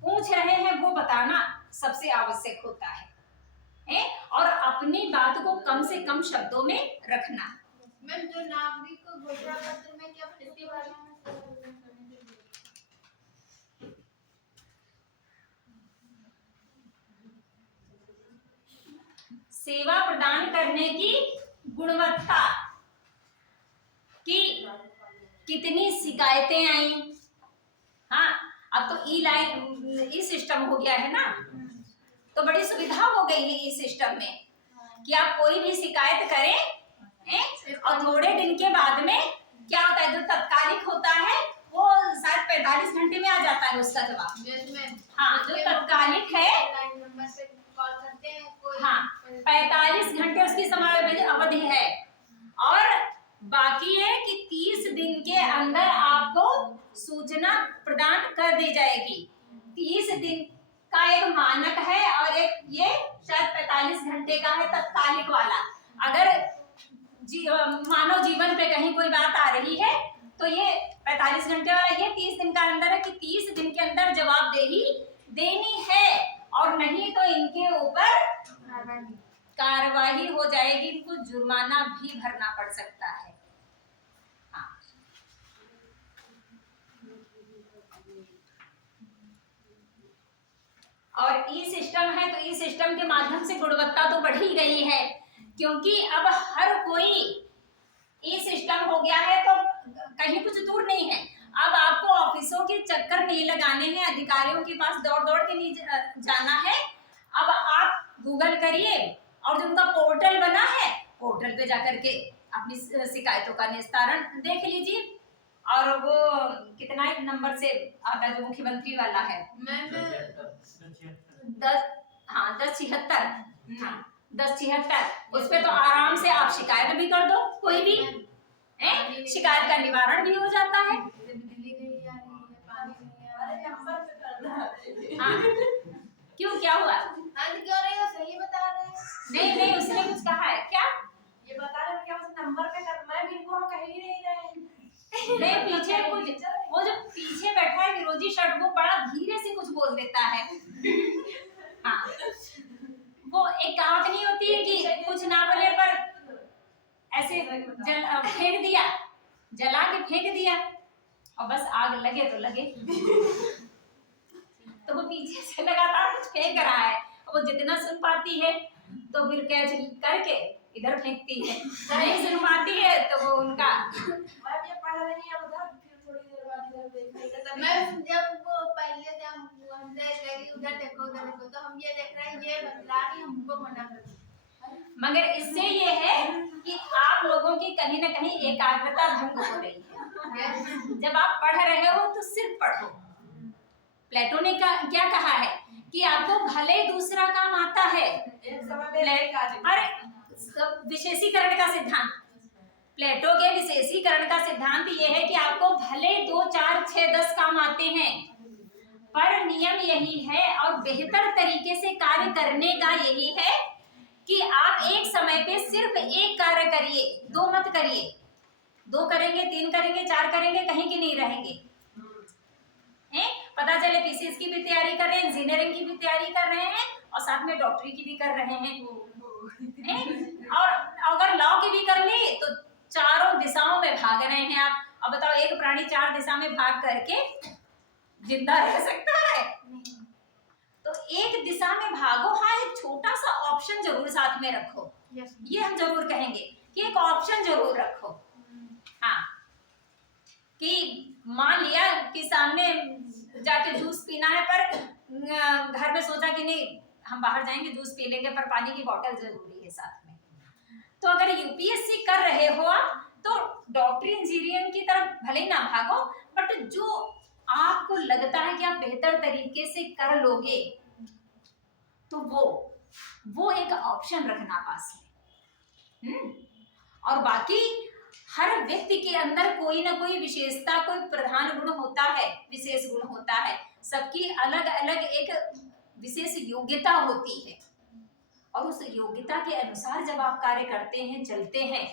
पूछ रहे हैं वो बताना सबसे आवश्यक होता है, और अपनी बात को कम से कम शब्दों में रखना। मैम जो नागरिक घोषणा पत्र में क्या इसके बारे में सेवा प्रदान करने की गुणवत्ता की कितनी शिकायतें आई। हाँ, अब तो ई सिस्टम हो गया है ना, तो बड़ी सुविधा हो गई है ई सिस्टम में कि आप कोई भी शिकायत करें और थोड़े दिन के बाद में क्या होता है, जो तत्कालिक होता है वो शायद 45 घंटे में आ जाता है उसका जवाब। हाँ, जो तत्कालिक है नंबर पे कॉल करते हैं कोई, हाँ 45 घंटे उसकी समय अवधि है, और बाकी है कि 30 दिन के अंदर आपको सूचना प्रदान कर दी जाएगी। 30 दिन का एक मानक है और एक ये शायद 45 घंटे का है तत्कालिक वाला। अगर मानव जीवन पे कहीं कोई बात आ रही है तो ये 45 घंटे वाला, ये 30 दिन का अंदर है कि 30 दिन के अंदर जवाबदेही देनी है, और नहीं तो इनके ऊपर कार्रवाई हो जाएगी, इनको जुर्माना भी भरना पड़ सकता है। हाँ। और ई सिस्टम है तो ई सिस्टम के माध्यम से गुणवत्ता तो बढ़ ही गई है, क्योंकि अब हर कोई ई सिस्टम हो गया है, तो कहीं कुछ दूर नहीं है। अब आपको ऑफिसों के चक्कर नहीं लगाने हैं, अधिकारियों के पास दौड़ दौड़ के नहीं जाना है। अब आप गूगल करिए और जो उनका पोर्टल बना है, पोर्टल पे जाकर के अपनी शिकायतों का निस्तारण देख लीजिए, और वो कितना एक नंबर से आता है जो मुख्यमंत्री वाला है, 1076, उस पे तो आराम से आप शिकायत भी कर दो, कोई भी शिकायत का निवारण भी हो जाता है। हाँ, क्यों, क्या हुआ? क्यों रही हो, सही बता रहे हैं। नहीं नहीं, उसने कुछ कहा है क्या? ये बता रहे हैं क्या उस नंबर पे मैं भी इनको हम कह ही नहीं रहे। नहीं, पीछे कुछ वो जो पीछे बैठा है विरोधी शर्ट, वो बड़ा धीरे से कुछ बोल देता है। हाँ, वो एक कहावत नहीं होती है कि कुछ ना बोले पर ऐसे फेंक दिया, जला के फेंक दिया, और बस आग लगे तो लगे। तो वो पीछे से लगातार कुछ फेंक रहा है, वो जितना सुन पाती है तो फिर कैच करके इधर फेंकती है, नहीं सुन पाती है तो वो उनका मैं जब वो पहले से हम देख रही उधर देखो तो हम ये देख रहे हैं, ये बतला रही हमको मना कर रही। मगर इससे ये है कि आप लोगों की कहीं ना कहीं एकाग्रता भंग हो रही है। जब आप पढ़ रहे हो तो सिर्फ पढ़ो। प्लेटो ने क्या कहा है कि आपको भले दूसरा काम आता है, अरे विशेषीकरण का सिद्धांत, प्लेटो के विशेषीकरण का सिद्धांत ये है कि आपको भले 2, 4, 6, 10 काम आते हैं, पर नियम यही है और बेहतर तरीके से कार्य करने का यही है कि आप एक समय पे सिर्फ एक कार्य करिए, 2 मत करिए। 2 करेंगे, 3 करेंगे, 4 करेंगे, कहीं की नहीं रहेंगे। पता चले पीसीएस की भी तैयारी कर रहे हैं, इंजीनियरिंग की भी तैयारी कर रहे हैं, और साथ में डॉक्टरी की भी कर रहे हैं, और अगर लॉ की भी कर ली तो चारों दिशाओं में भाग रहे हैं आप। अब बताओ, एक प्राणी 4 दिशा में भाग करके जिंदा रह सकता है? तो एक दिशा में भागो, हाँ एक छोटा सा ऑप्शन जरूर साथ में रखो। ये हम जरूर कहेंगे कि एक ऑप्शन जरूर रखो। हाँ, कि मान लिया कि सामने जाके जूस पीना है, पर घर में सोचा कि नहीं हम बाहर जाएंगे जूस पी लेंगे, पर पानी की बोतल जरूरी है साथ में। तो अगर यूपीएससी कर रहे हो आप, तो डॉक्टरी इंजीनियरिंग की तरफ भले ही ना भागो, बट जो आपको लगता है कि आप बेहतर तरीके से कर लोगे, तो वो एक ऑप्शन रखना पास में। और बाकी हर व्यक्ति के अंदर कोई ना कोई विशेषता, कोई प्रधान गुण होता है, विशेष गुण होता है। सबकी अलग अलग एक विशेष योग्यता होती है, और उस योग्यता के अनुसार जब आप कार्य करते हैं, चलते हैं,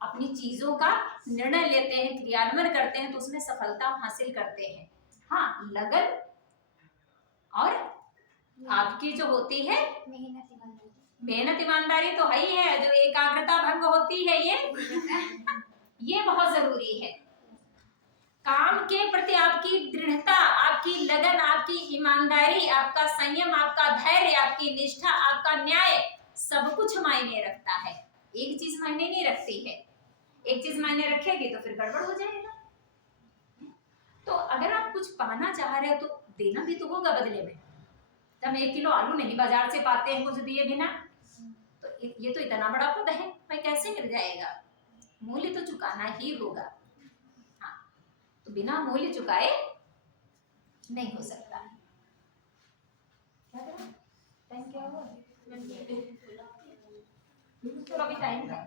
अपनी चीजों का निर्णय लेते हैं, क्रियान्वयन करते हैं, तो उसमें सफलता हासिल करते हैं। हाँ, लगन और आपकी जो होती है मेहनत ईमानदारी तो है ही है, जो एकाग्रता भंग होती है ये बहुत जरूरी है। काम के प्रति आपकी दृढ़ता, आपकी लगन, आपकी ईमानदारी, आपका संयम, आपका धैर्य, आपकी निष्ठा, आपका न्याय, सब कुछ मायने रखता है। एक चीज मायने नहीं रखती है। एक चीज मायने रखेगी तो फिर गड़बड़ हो जाएगा। तो अगर आप कुछ पाना चाह रहे हो तो देना भी तो होगा बदले में। हम 1 किलो आलू नहीं बाजार से पाते हैं कुछ दिए बिना, तो ये तो इतना बड़ा पद है भाई, कैसे मिल जाएगा? मूल्य तो चुकाना ही होगा। हाँ, तो बिना मूल्य चुकाए नहीं हो सकता। क्या करा? टाइम क्या हुआ? चलो अभी टाइम है।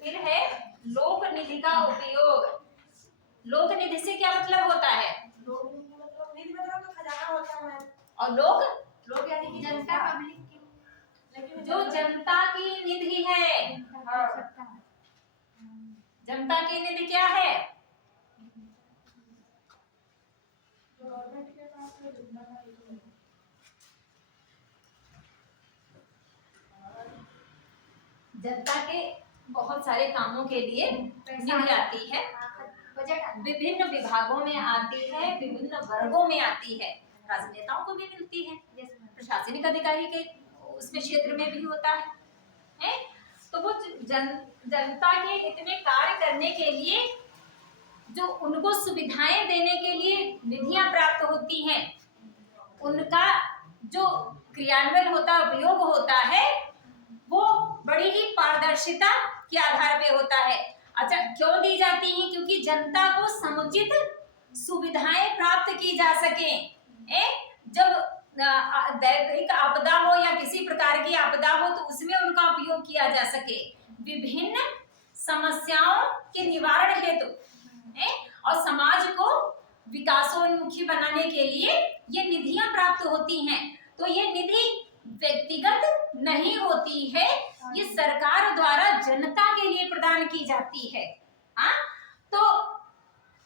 फिर है लोक निधि का उपयोग। लोक निधि से क्या मतलब होता है? निधि मतलब तो खजाना होता है, और लोग यानी कि जनता, पब्लिक की, जो जनता की निधि है। जनता की निधि क्या है? जनता के बहुत सारे कामों के लिए निधि आती है, विभिन्न विभागों में आती है, विभिन्न वर्गों में आती है। राजनेताओं को भी मिलती है, प्रशासनिक अधिकारी के उसमें क्षेत्र में भी होता है? तो वो जनता के हित में कार्य करने के लिए, जो उनको सुविधाएं देने के लिए निधियां प्राप्त होती हैं, उनका जो क्रियान्वयन होता, उपयोग होता है, वो बड़ी ही पारदर्शिता के आधार पे होता है। अच्छा, क्यों दी जाती हैं? क्योंकि जनता को समुचित सुविधाएं प्राप्त की जा सके। जब दैविक आपदा हो या किसी प्रकार की आपदा हो तो उसमें उनका उपयोग किया जा सके, विभिन्न समस्याओं के निवारण हेतु और समाज को विकासोन्मुखी बनाने के लिए ये निधियां प्राप्त होती हैं। तो ये निधि व्यक्तिगत नहीं होती है, ये सरकार द्वारा जनता के लिए प्रदान की जाती है। हाँ, तो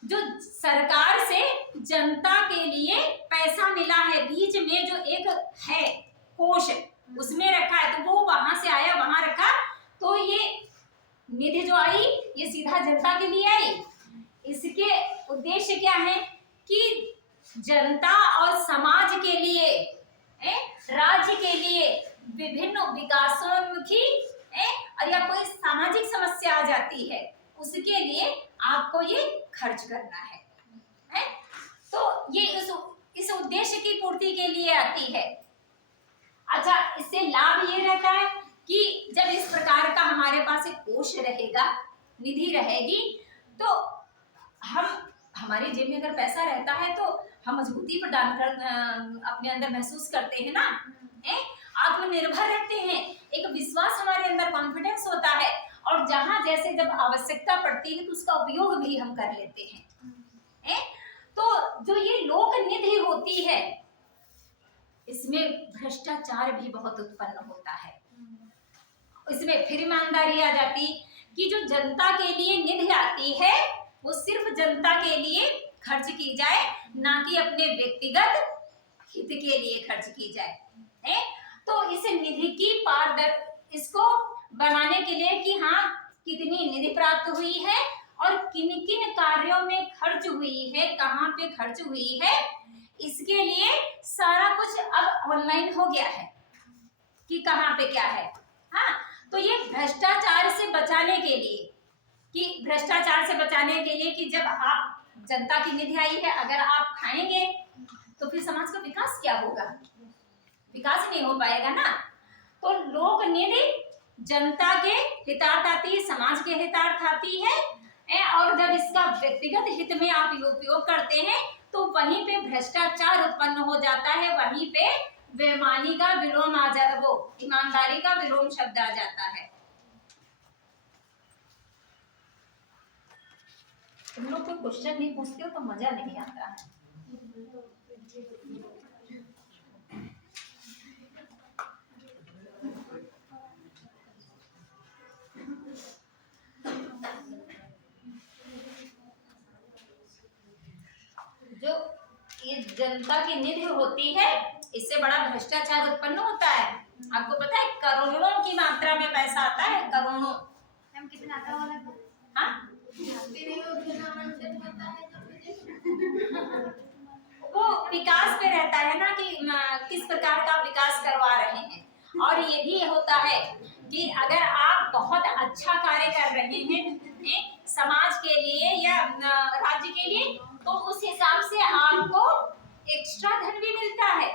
जो सरकार से जनता के लिए पैसा मिला है, बीच में जो एक है कोष, उसमें रखा है, तो वो वहां से आया, वहां रखा, तो ये निधि जो आई ये सीधा जनता के लिए आई। इसके उद्देश्य क्या है कि जनता और समाज के लिए, राज्य के लिए विभिन्न विकासोन्मुखी और या कोई सामाजिक समस्या आ जाती है, उसके लिए आपको ये खर्च करना है? तो ये इस उद्देश्य की पूर्ति के लिए आती है। अच्छा, इससे लाभ ये रहता है कि जब इस प्रकार का हमारे पास एक कोष रहेगा, निधि रहेगी, तो हमारी जेब में अगर पैसा रहता है तो हम मजबूती प्रदान कर अपने अंदर महसूस करते हैं ना, आत्मनिर्भर रहते हैं, एक विश्वास हमारे अंदर, कॉन्फिडेंस होता है, और जहां जैसे जब आवश्यकता पड़ती है तो उसका उपयोग भी हम कर लेते हैं। तो जो ये लोक निधि होती है, इसमें भ्रष्टाचार भी बहुत उत्पन्न होता है। इसमें फिर ईमानदारी आ जाती कि जो जनता के लिए निधि आती है वो सिर्फ जनता के लिए खर्च की जाए, ना कि अपने व्यक्तिगत हित के लिए खर्च की जाए। तो इस निधि की इसको बनाने के लिए कि हाँ कितनी निधि प्राप्त हुई है और किन किन कार्यों में खर्च हुई है, कहाँ पे खर्च हुई है, इसके लिए सारा कुछ अब ऑनलाइन हो गया है कि कहाँ पे क्या है। हाँ, तो ये भ्रष्टाचार से बचाने के लिए, कि जब आप जनता की निधि आई है, अगर आप खाएंगे तो फिर समाज का विकास क्या होगा? विकास नहीं हो पाएगा ना। तो लोक निधि जनता के हितार्थ आती है, समाज के हितार्थ आती है, और जब इसका व्यक्तिगत हित में आप उपयोग करते हैं तो वहीं पे भ्रष्टाचार उत्पन्न हो जाता है, वहीं पे बेईमानी का विलोम आ जाता है, वो ईमानदारी का विलोम शब्द आ जाता है। तुम लोग कोई क्वेश्चन नहीं पूछते हो तो मजा नहीं आता है। जो ये जनता की निधि होती है, इससे बड़ा भ्रष्टाचार उत्पन्न होता है। आपको पता है करोड़ों की मात्रा में पैसा आता है, करोड़ों। मैम कितना आता होगा लगभग? हाँ, फिर उतना मेंशन होता है तो वो विकास पे रहता है ना कि किस प्रकार का विकास करवा रहे हैं। और ये भी होता है कि अगर आप बहुत अच्छा कार्य कर रहे हैं समाज के लिए या राज्य के लिए, तो उस हिसाब से आपको एक्स्ट्रा धन भी मिलता है।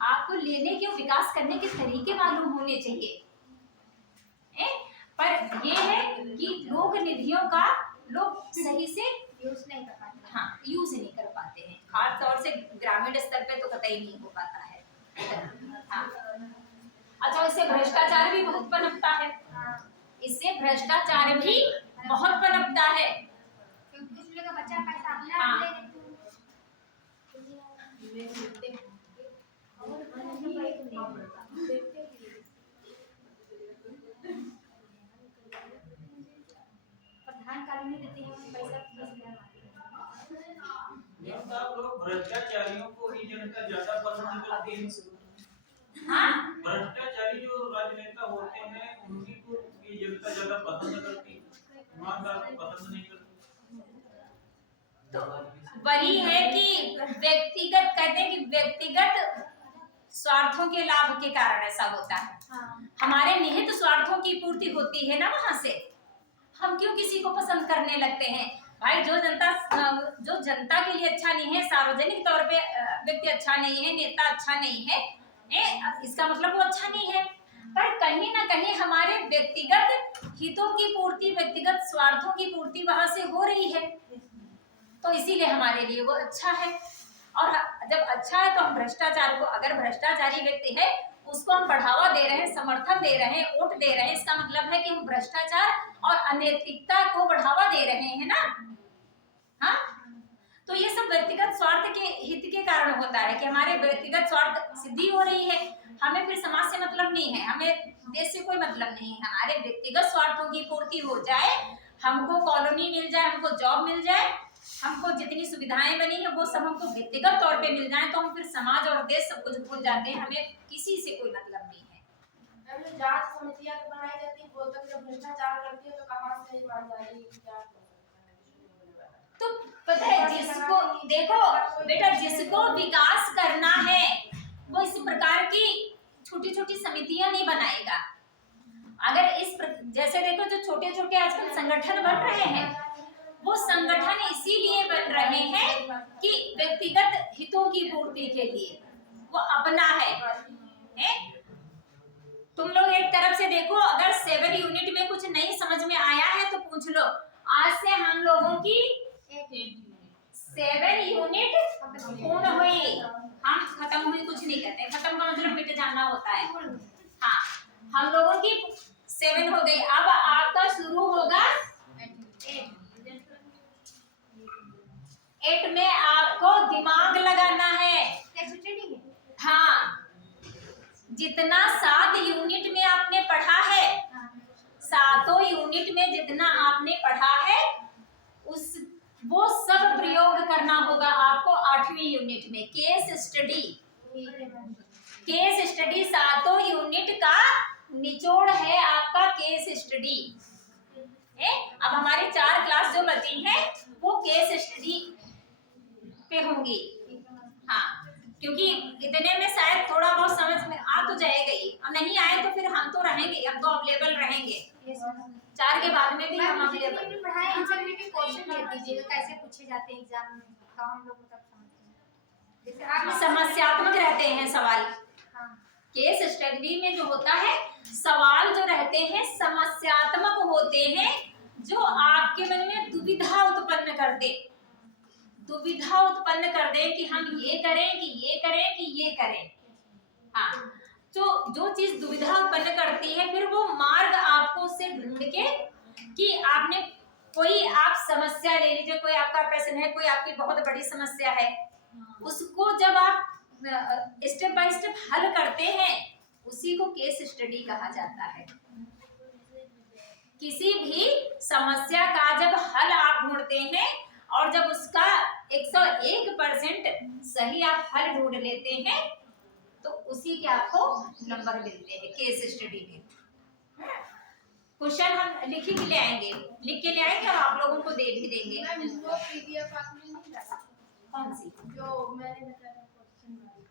आपको लेने के विकास करने के तरीके मालूम होने चाहिए। पर ये है कि लोक निधियों का लोग सही से यूज नहीं कर पाते। हाँ, यूज नहीं कर पाते हैं। खास तौर से ग्रामीण स्तर पे तो कतई नहीं हो पाता है। हाँ। अच्छा, इससे भ्रष्टाचार भी बहुत पनपता है। इससे भ्रष्टाचार भी बहुत पनपता है। क्योंकि कुछ लोग का बच्चा पैसा अपना हाँ। ले लेते हैं। प्रधान कानूनी देते हैं पैसा लोग भ्रष्टाचारियों को ही जनता ज्यादा पसंद करती है। हाँ? भ्रष्टाचारी जो राजनेता होते हैं उन्हीं को ये जनता ज्यादा पसंद करती है, ईमानदार को पसंद नहीं करती। तो वही है कि व्यक्तिगत, कहते हैं कि व्यक्तिगत स्वार्थों के लाभ के कारण ऐसा होता है। हमारे निहित स्वार्थों की पूर्ति होती है ना वहां से। हम क्यों किसी को पसंद करने लगते हैं? भाई जो जनता के लिए अच्छा नहीं है, सार्वजनिक तौर पे व्यक्ति अच्छा नहीं है, नेता अच्छा नहीं है, इसका मतलब वो अच्छा नहीं है। पर कहीं ना कहीं हमारे व्यक्तिगत हितों की पूर्ति, व्यक्तिगत स्वार्थों की पूर्ति वहां से हो रही है, तो इसीलिए हमारे लिए वो अच्छा है। और जब अच्छा है तो हम भ्रष्टाचार को, अगर भ्रष्टाचारी व्यक्ति है उसको हम बढ़ावा दे रहे हैं, समर्थन दे रहे हैं, वोट दे रहे हैं, इसका मतलब है कि हम भ्रष्टाचार और अनैतिकता को बढ़ावा दे रहे हैं ना। हाँ, तो ये सब व्यक्तिगत स्वार्थ के हित के कारण होता है कि हमारे व्यक्तिगत स्वार्थ सिद्धि हो रही है। हमें फिर समाज से मतलब नहीं है, हमें देश से कोई मतलब नहीं है। हमारे व्यक्तिगत स्वार्थों की पूर्ति हो जाए, हमको कॉलोनी मिल जाए, हमको जॉब मिल जाए, हमको जितनी सुविधाएं बनी है वो सब हमको व्यक्तिगत तौर पे मिल जाए, तो हम फिर समाज और देश सब कुछ भूल जाते हैं। हमें किसी से कोई मतलब नहीं है। जो जांच समितियां बनाई जाती है वो तक जब भ्रष्टाचार करती है तो कहां से ईमानदारी क्या? तो पता है, जिसको देखो बेटा, जिसको विकास करना है वो इस प्रकार की छोटी छोटी समितियां नहीं बनाएगा। अगर जैसे देखो जो छोटे छोटे आजकल संगठन बन रहे हैं, वो संगठन इसीलिए बन रहे हैं कि व्यक्तिगत हितों की पूर्ति के लिए, वो अपना है? तुम लोग एक तरफ से देखो, अगर 7 यूनिट में कुछ नहीं समझ में आया है तो पूछ लो। आज से हम लोगों की 7 यूनिट पूर्ण हुई। हम खत्म हुई कुछ नहीं कहते, खत्म का मतलब मिट जाना होता है। हाँ, हम लोगों की 7 हो गई। अब आपका शुरू होगा 8 में। आपको दिमाग लगाना है। हाँ, जितना 7 यूनिट में आपने पढ़ा है, 7 यूनिट में जितना आपने पढ़ा है वो सब प्रयोग करना होगा आपको 8वीं यूनिट में। केस स्टडी 7 यूनिट का निचोड़ है आपका केस स्टडी। अब हमारी 4 क्लास जो बची हैं वो केस स्टडी पे होंगी। हाँ, क्योंकि इतने में शायद थोड़ा बहुत समझ में आ तो जाएगा ही, और नहीं आए तो फिर हम तो रहेंगे, अब तो अवेलेबल रहेंगे। 4 के बाद में भी हम अवेलेबल पढ़ाए। इन सब के क्वेश्चन दे दीजिएगा कैसे पूछे जाते हैं एग्जाम में, तो हम लोग मतलब समझेंगे। जैसे आप समस्यात्मक रहते हैं सवाल। हाँ। केस स्टडी में जो होता है, सवाल जो रहते हैं समस्यात्मक होते हैं, जो आपके मन में दुविधा उत्पन्न कर दे कि हम ये करें कि ये करें कि ये करें। हाँ, तो जो चीज दुविधा उत्पन्न करती है, फिर वो मार्ग आपको उससे ढूंढ के कि आपने कोई आप समस्या ले लीजिए, कोई आपका प्रश्न है, कोई आपकी बहुत बड़ी समस्या है, उसको जब आप स्टेप बाय स्टेप हल करते हैं, उसी को केस स्टडी कहा जाता है। किसी भी समस्या का जब हल आप ढूंढते हैं और जब उसका 101% सही आप हल ढूंढ लेते हैं, तो उसी के आपको नंबर मिलते हैं केस स्टडी में। क्वेश्चन हम लिख के ले आएंगे और आप लोगों को दे भी देंगे। मैम वो पीडीएफ आपने नहीं डाला? कौन सी? जो मैंने बताया क्वेश्चन वाली।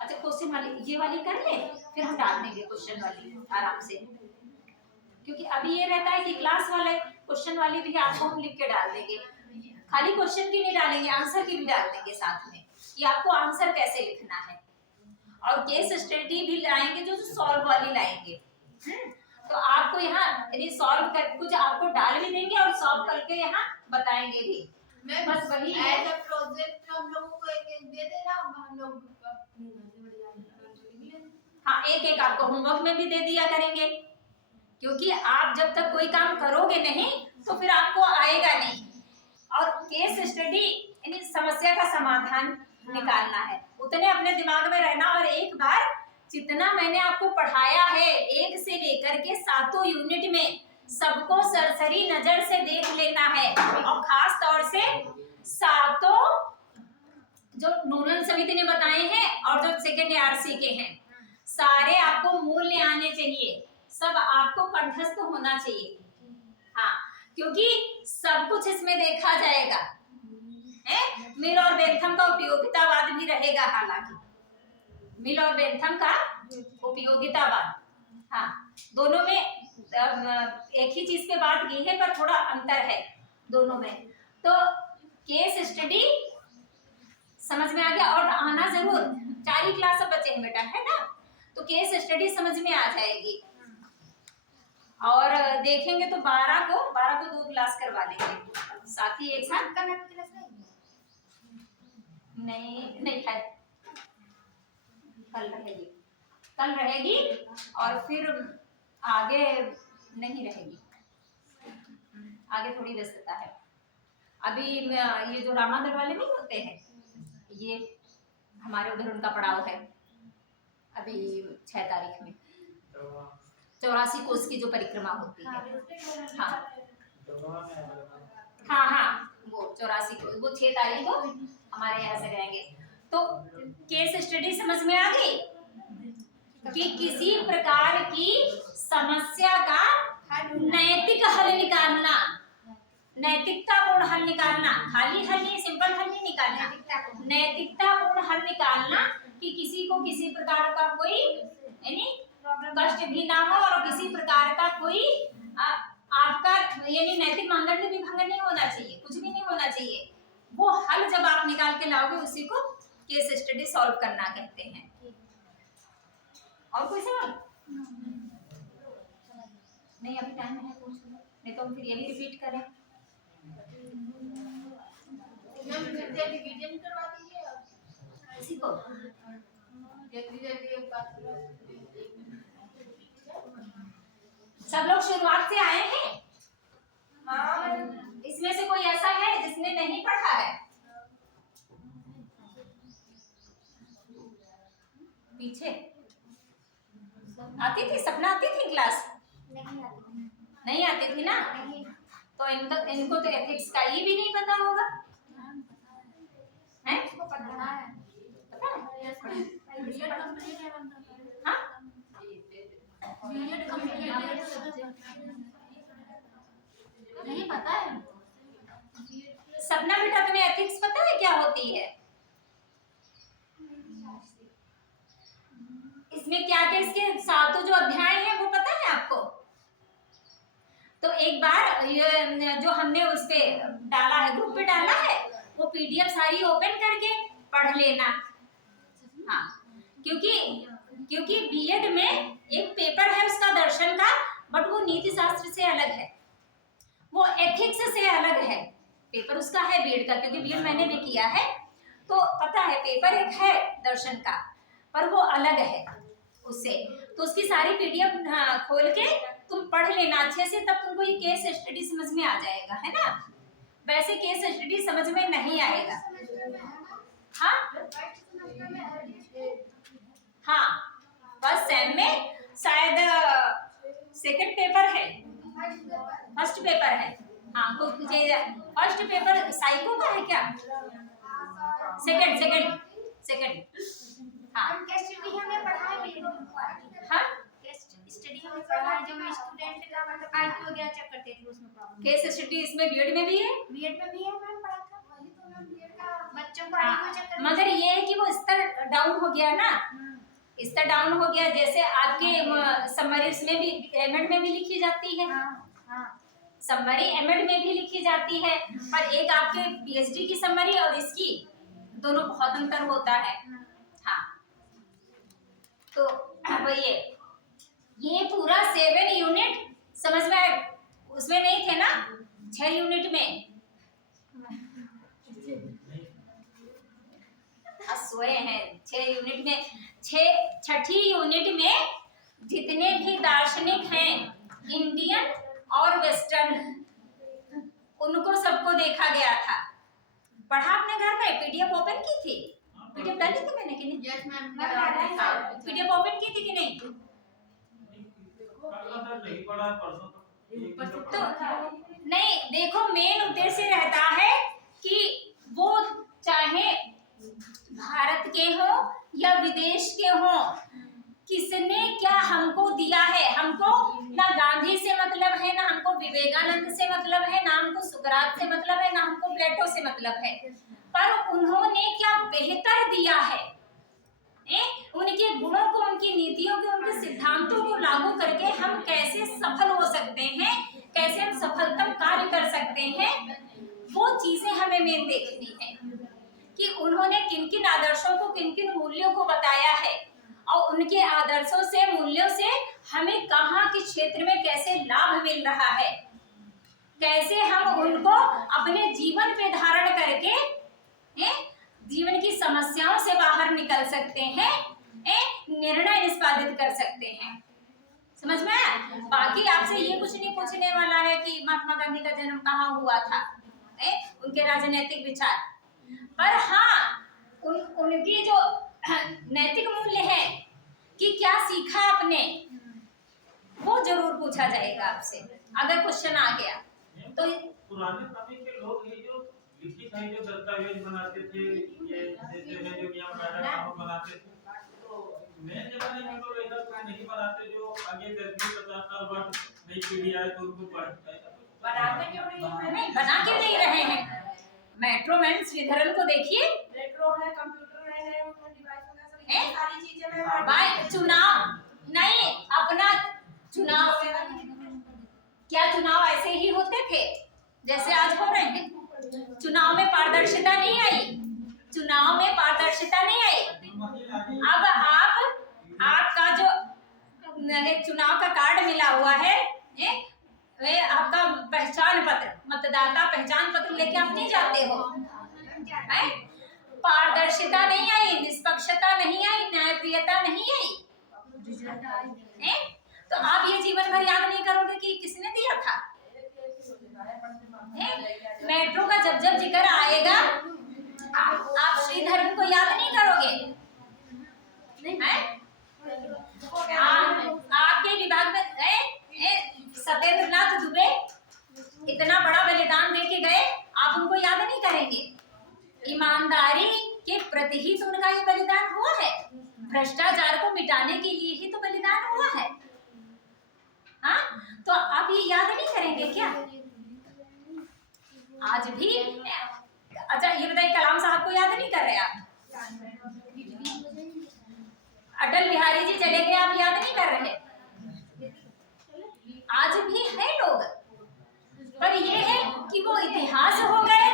अच्छा, क्वेश्चन वाली ये वाली कर ले, फिर हम डाल देंगे क्वेश्चन वाली आराम से, क्योंकि अभी ये रहता है कि क्लास वाले क्वेश्चन वाली भी आपको हम लिख के डाल देंगे। खाली क्वेश्चन की नहीं डालेंगे, आंसर की भी डाल देंगे साथ में कि आपको आंसर कैसे लिखना है। और केस स्टडी भी लाएंगे जो सॉल्व वाली लाएंगे। तो आपको यहाँ यदि सॉल्व कर कुछ आपको डाल भी देंगे और सॉल्व करके यहाँ बताएंगे भी। मैं बस वही है। एज अ प्रोजेक्ट हम लोगों को एक दे देना, हम लोग अपने घर से बढ़िया लिख लेंगे। हाँ, एक आपको होमवर्क में भी दे दिया करेंगे, क्योंकि आप जब तक कोई काम करोगे नहीं तो फिर आपको आएगा नहीं। और केस स्टडी यानी समस्या का समाधान निकालना है, उतने अपने दिमाग में रहना। और एक बार जितना मैंने आपको पढ़ाया है 1 से लेकर के 7 यूनिट में, सबको सरसरी नजर से देख लेना है। और खास तौर से 7 जो नूनन समिति ने बताए हैं और जो सेकेंड आरसी के हैं, सारे आपको मूल्य आने चाहिए, सब आपको कंठस्थ होना चाहिए। हाँ, क्योंकि सब कुछ इसमें देखा जाएगा है। मिल और बेंथम का उपयोगितावाद भी रहेगा, हालांकि मिल और बेंथम का उपयोगितावाद, हाँ, दोनों में एक ही चीज पे बात की है, पर थोड़ा अंतर है दोनों में। तो केस स्टडी समझ में आ गया, और आना जरूर। 4 ही क्लास अब बचे हैं बेटा, है ना, तो केस स्टडी समझ में आ जाएगी। और देखेंगे तो 12 को 2 क्लास करवा लेंगे, साथ ही एक साथ का मैम क्लास नहीं है, कल रहेगी और फिर आगे नहीं रहेगी, आगे थोड़ी व्यस्तता है। अभी ये जो रामादर वाले नहीं होते हैं, ये हमारे उधर उनका पड़ाव है अभी 6 तारीख में, 84 कोस की जो परिक्रमा होती है। हाँ, वो 84 को, वो 6 तारीख को हमारे यहाँ से रहेंगे। तो केस स्टडी समझ में आ गई कि किसी प्रकार की समस्या का नैतिक हल निकालना, नैतिकतापूर्ण हल निकालना, खाली हल नहीं, सिंपल हल नहीं निकालना, नैतिकतापूर्ण हल निकालना कि किसी को किसी प्रकार का कोई यानी कष्ट भी ना हो और किसी प्रकार का कोई आपका यानी नैतिक मानदंड भी भंग नहीं होना चाहिए, कुछ भी नहीं होना चाहिए। वो हल जब आप निकाल के लाओगे, उसी को केस स्टडी सॉल्व करना कहते हैं। और कोई सवाल नहीं? अभी टाइम है, पूछ लो, नहीं तो हम फिर ये भी रिपीट करें। मैम रिवीजन करवा दीजिए इसी को जल्दी एक बात। सब लोग शुरुआत से आए हैं? हाँ, इसमें से कोई ऐसा है जिसने नहीं पढ़ा है? पीछे आती थी, सपना आती थी क्लास? नहीं आती थी ना? तो इनको तो एथिक्स का ये भी नहीं पता होगा, है? पता है? हाँ? नहीं पता है। सपना बेटा, तुम्हें एथिक्स पता है क्या होती है? इसमें क्या क्या इसके 7 जो अध्याय हैं वो पता है आपको? तो एक बार ये जो हमने उस पे डाला है, ग्रुप पे डाला है, वो पीडीएफ सारी ओपन करके पढ़ लेना। हाँ, क्योंकि बीएड में एक पेपर है उसका दर्शन का, बट वो नीति शास्त्र से अलग है, वो एथिक्स से अलग है। पेपर उसका है बीएड का, क्योंकि बीएड मैंने भी किया है, तो पता है पेपर एक है दर्शन का, पर वो अलग है उससे। तो उसकी सारी पीडीएफ खोल के तुम पढ़ लेना अच्छे से, तब तुमको ये केस स्टडी समझ में आ जाएगा, है ना। वैसे केस स्टडी समझ में नहीं आएगा। हाँ हाँ, फर्स्ट सेम में शायद सेकंड पेपर है, फर्स्ट पेपर है। हाँ, तो मुझे फर्स्ट पेपर साइको का है क्या? सेकंड। हाँ केस स्टडी हमने पढ़ा है बीएड में। हाँ, केस स्टडी हमने पढ़ा है, जो स्टूडेंट का मतलब आईक्यू वगैरह चेक करते थे उसमें प्रॉब्लम। केस स्टडी इसमें बीएड में भी है, बीएड में भी है, मैंने पढ़ा था। वही तो मैम बीएड का बच्चों को हाँ, आईक्यू चेक करते मगर ये है कि वो स्तर डाउन हो गया ना, स्तर डाउन हो गया। जैसे आपके समरी में भी, एमएड में भी लिखी जाती है, समरी एमएड में भी लिखी जाती है, पर एक आपके पीएचडी की समरी और इसकी दोनों बहुत अंतर होता है। हाँ, तो वो ये पूरा 7 यूनिट समझ में आए? उसमें नहीं थे ना 6 यूनिट में सोए हैं। 6 यूनिट में, छठी यूनिट में जितने भी दार्शनिक हैं, इंडियन और वेस्टर्न, उनको सबको देखा गया था। पढ़ा अपने घर में, पीडीएफ ओपन की थी, पीडीएफ डाली थी मैंने कि नहीं? यस मैम, पीडीएफ ओपन की थी कि नहीं? तो नहीं, देखो मेन उद्देश्य रहता है कि वो चाहे भारत के हो या विदेश के हो, किसने क्या हमको दिया है। हमको ना गांधी से मतलब है, ना हमको विवेकानंद से मतलब है, ना हमको सुकरात से मतलब है, ना हमको प्लेटो से मतलब है, पर उन्होंने क्या बेहतर दिया है। उनके गुणों को, उनकी नीतियों को, उनके सिद्धांतों को लागू करके हम कैसे सफल हो सकते हैं, कैसे हम सफलतम कार्य कर सकते हैं, वो चीजें हमें मेन देखनी है कि उन्होंने किन किन आदर्शों को, किन किन मूल्यों को बताया है, और उनके आदर्शों से, मूल्यों से हमें कहाँ के क्षेत्र में कैसे लाभ मिल रहा है, कैसे हम उनको अपने जीवन पे धारण करके जीवन की समस्याओं से बाहर निकल सकते हैं, निर्णय निष्पादित कर सकते हैं। समझ में आया? बाकी आपसे ये कुछ नहीं पूछने वाला है कि महात्मा गांधी का जन्म कहाँ हुआ था, उनके राजनीतिक विचार, पर हाँ उनकी जो नैतिक मूल्य है कि क्या सीखा आपने, वो जरूर पूछा जाएगा आपसे अगर क्वेश्चन आ गया तो। पुराने समय के लोग ये जो लिखित है, जो दस्तावेज बनाते थे, ये जैसे है जो नियम कानून बनाते थे, तो नए जमाने में लोग ऐसा कुछ नहीं बनाते जो आगे 30-50 साल बाद नई पीढ़ी आए तो उनको बनाते क्यों नहीं, बना क्यों नहीं रहे हैं। मेट्रो मैन श्रीधरन को देखिए, मेट्रो है, कंप्यूटर है, डिवाइस वगैरह सारी चीजें में भाई चुनाव नहीं, अपना चुनाव, क्या चुनाव ऐसे ही होते थे जैसे आज हो रहे हैं? चुनाव में पारदर्शिता नहीं आई, चुनाव में पारदर्शिता नहीं आई। अब आपका जो चुनाव का कार्ड मिला हुआ है, वे आपका पहचान पत्र, मतदाता पहचान पत्र लेके आप नहीं जाते हो, पारदर्शिता नहीं आई, निष्पक्षता नहीं आई, न्यायप्रियता नहीं आई, तो आप ये जीवन भर याद नहीं करोगे कि किसने दिया था। मेट्रो का जब जब जिक्र आएगा आप श्रीधरन को याद नहीं करोगे, आपके विभाग में सत्येंद्र नाथ दुबे इतना बड़ा बलिदान दे के गए, आप उनको याद नहीं करेंगे। ईमानदारी के प्रति ही तो उनका ये बलिदान हुआ है, भ्रष्टाचार को मिटाने के लिए ही तो बलिदान हुआ है। हाँ, तो आप ये याद नहीं करेंगे क्या आज भी? अच्छा ये बताइए, कलाम साहब को याद नहीं कर रहे आप? अटल बिहारी जी चले गए, आप याद नहीं कर रहे? आज भी है लोग, पर ये है कि वो इतिहास हो गए,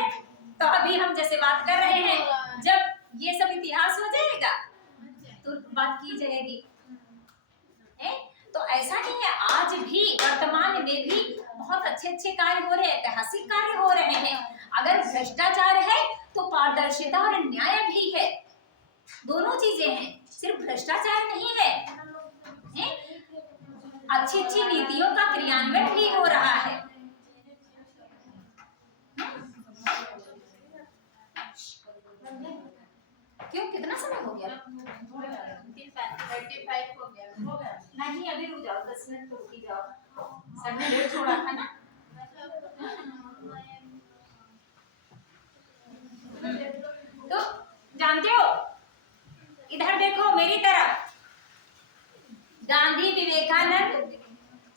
तो अभी हम जैसे बात कर रहे हैं, जब ये सब इतिहास हो जाएगा तो बात की जाएगी। तो ऐसा नहीं है, आज भी वर्तमान में भी बहुत अच्छे अच्छे कार्य हो रहे हैं, ऐतिहासिक कार्य हो रहे हैं। अगर भ्रष्टाचार है तो पारदर्शिता और न्याय भी है, दोनों चीजें हैं, सिर्फ भ्रष्टाचार नहीं है। अच्छी अच्छी नीतियों का क्रियान्वयन भी हो रहा है। क्यों, कितना समय हो गया? 35 हो गया। नहीं, अभी रुक जाओ, 10 मिनट तो रुक ही जाओ, सर ने लेट छोड़ा था ना। तो जानते हो, इधर देखो मेरी तरफ, गांधी, विवेकानंद,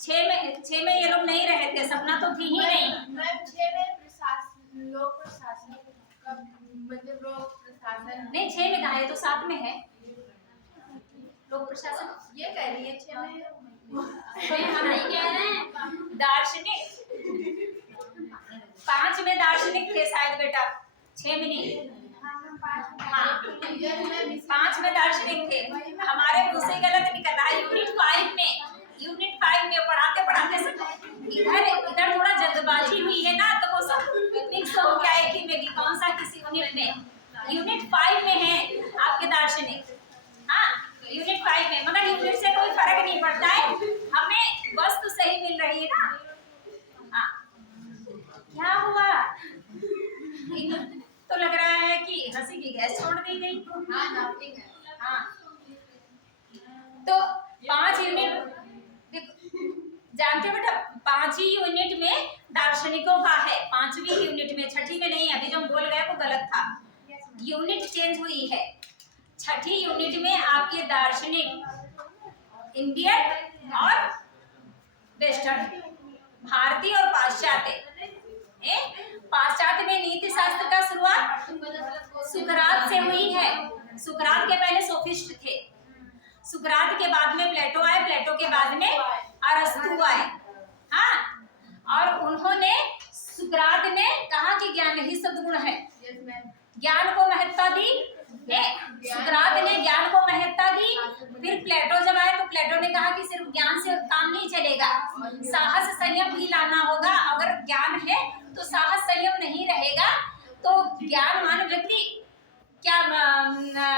6 में ये लोग नहीं रहे थे, सपना तो थी ही नहीं। मैम 6 में प्रशासन, लोक प्रशासन का मतलब लोक प्रशासन नहीं, 6 में कहा है तो 7 में है लोक प्रशासन। ये कह रही है 6 में। हम नहीं कह रहे हैं। दार्शनिक 5 में दार्शनिक थे शायद बेटा, 6 में नहीं। हाँ, 5 में दार्शनिक थे। हमारे मुंह से गलत निकल रहा है। यूनिट 5 में पढ़ाते पढ़ाते सब इधर थोड़ा जल्दबाजी हुई है ना, तो वो सब मिक्स हो गया है कि मैं कौन सा किसी यूनिट में। यूनिट 5 में है आपके दार्शनिक। हाँ, यूनिट 5 में, मगर यूनिट से कोई फर्क नहीं पड़ता है, हमें वस्तु सही मिल रही है ना। हाँ, क्या हुआ? तो लग रहा है कि हंसी की गैस छोड़ दी गई। हाँ, तो 5 यूनिट जानते हो बेटा, 5 ही यूनिट में दार्शनिकों का है, 5वीं यूनिट में, 6ठी में नहीं। अभी जो हम बोल गए वो गलत था, यूनिट चेंज हुई है। 6ठी यूनिट में आपके दार्शनिक इंडियन और वेस्टर्न, भारतीय और पाश्चात्य। पाश्चात्य में नीति शास्त्र का शुरुआत सुकरात से हुई है। सुकरात के पहले सोफिस्ट थे, सुकरात के बाद में प्लेटो आए, प्लेटो के बाद में अरस्तु आए। हाँ, और उन्होंने, सुकरात ने कहा कि ज्ञान ही सद्गुण है, ज्ञान को महत्ता दी। सुकरात ने ज्ञान को महत्ता दी। फिर प्लेटो जब आए तो प्लेटो ने कहा कि सिर्फ ज्ञान से काम नहीं चलेगा, साहस संयम भी लाना होगा। अगर ज्ञान है तो साहस संयम नहीं रहेगा तो ज्ञानवान व्यक्ति क्या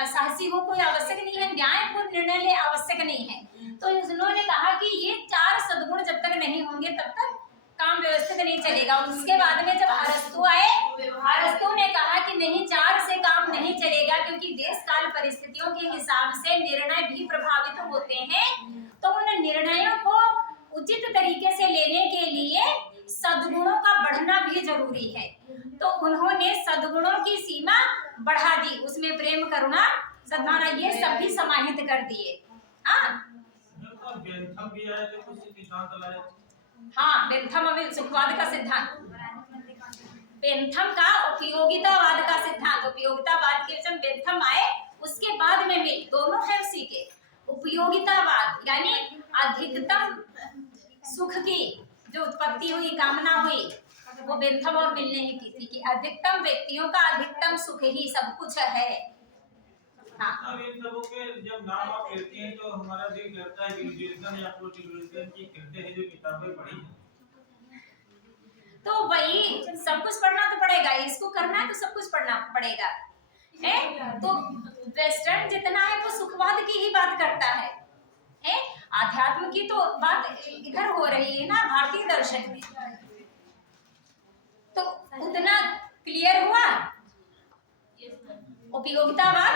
साहसी हो कोई आवश्यक नहीं है, न्यायपूर्ण निर्णय ले आवश्यक नहीं है। तो उन्होंने कहा कि ये 4 सद्गुण जब तक नहीं होंगे तब तक काम व्यवस्थित नहीं चलेगा। उसके बाद में जब अरस्तु आए, अरस्तु ने कहा कि नहीं, 4 से काम नहीं चलेगा, क्योंकि देश काल परिस्थितियों के हिसाब से निर्णय भी प्रभावित होते हैं। तो उन निर्णयों को उचित तरीके से लेने के लिए सद्गुणों का बढ़ना भी जरूरी है। तो उन्होंने सद्गुणों की सीमा बढ़ा दी, उसमें प्रेम, करुणा, सद्भावना, ये सब भी समाहित कर दिए। हाँ, बेंथम अभी सुखवाद का सिद्धांत, बेंथम का उपयोगितावाद का सिद्धांत। उपयोगितावाद के जब बेंथम आए उसके बाद में मिल, दोनों है उसी के। उपयोगितावाद यानी अधिकतम सुख की जो उत्पत्ति हुई, कामना हुई, वो बेंथम और मिल ने ही की थी कि अधिकतम व्यक्तियों का अधिकतम सुख ही सब कुछ है। हाँ, अब इन सबों के जब नाम आप लेते हैं तो हमारा दिल करता है कि विल्सन या विल्सन की कहते हैं जो किताबें पढ़ी हैं, तो वही सब कुछ पढ़ना तो पड़ेगा, इसको करना है तो सब कुछ पढ़ना पड़ेगा। तो वेस्टर्न जितना है वो सुखवाद की ही बात करता है। आध्यात्म की तो बात इधर हो रही है ना, भारतीय दर्शन में। तो उतना क्लियर हुआ उपयोगितावाद।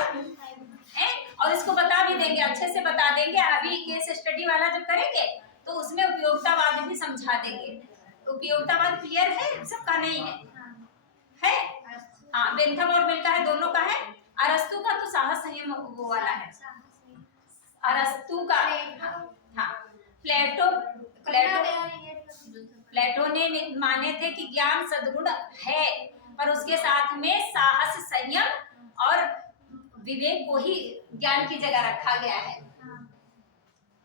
और इसको बता भी देंगे, अच्छे से बता देंगे। अभी केस स्टडी वाला जब करेंगे तो उसमें उपयोगितावाद भी समझा देंगे। उपयोगितावाद क्लियर है सबका? नहीं है? हाँ, बेंथम और मिल का है, दोनों का है। अरस्तु का तो साहस संयम वो वाला है, अरस्तु का। हाँ, प्लेटो ने माने थे कि ज्ञान सद्गुण है, पर उसके साथ में साहस, संयम और विवेक को ही ज्ञान की जगह रखा गया है।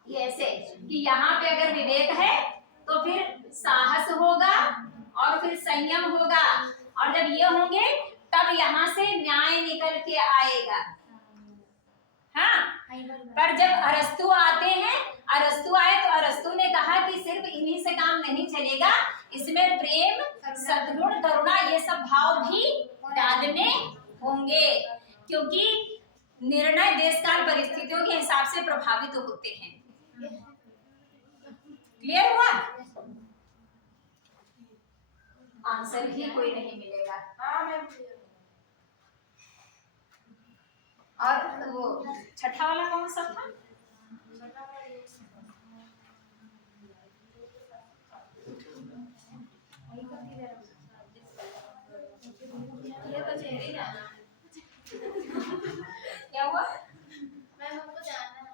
ये ऐसे कि यहाँ पे अगर विवेक है तो फिर साहस होगा और फिर संयम होगा, और जब ये होंगे तब यहाँ से न्याय निकल के आएगा। हाँ, पर जब अरस्तु आते हैं, अरस्तु आए तो अरस्तु ने कहा कि सिर्फ इन्हीं से काम नहीं चलेगा, इसमें प्रेम, सद्गुण, करुणा, ये सब भाव भी डालने होंगे, क्योंकि निर्णय देश काल परिस्थितियों के हिसाब से प्रभावित होते हैं। क्लियर हुआ? आंसर ही कोई नहीं मिलेगा। और वो छठा वाला कौन सा था? ये तो चेहरे जाना क्या हुआ? मैम हमको जाना है।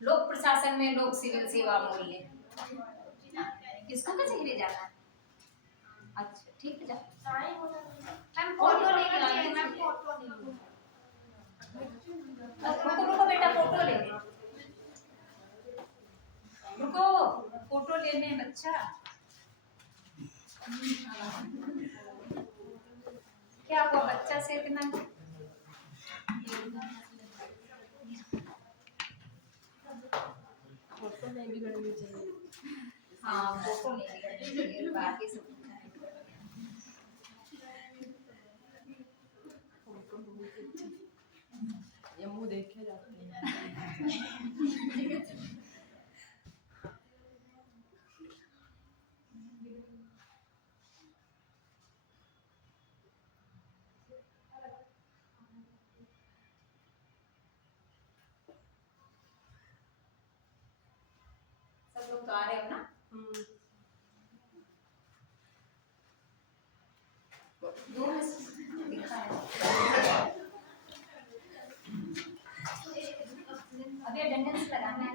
लोक प्रशासन में लोक सिविल सेवा मूल्य किसको कचहरी जाना है? अच्छा ठीक है जा। मैम फोटो लेके आइए, मैम फोटो लेके। रुको रुको बेटा, फोटो ले ले। रुको, फोटो लेने बच्चा। क्या हुआ बच्चा से इतना? हाँ फोटो नहीं बिगड़नी चाहिए, बाकी सब ये मुंह देखे जाते हैं। सब लोग तो आ रहे हो ना? दो में दिखा है। अभी अटेंडेंस लगाना है।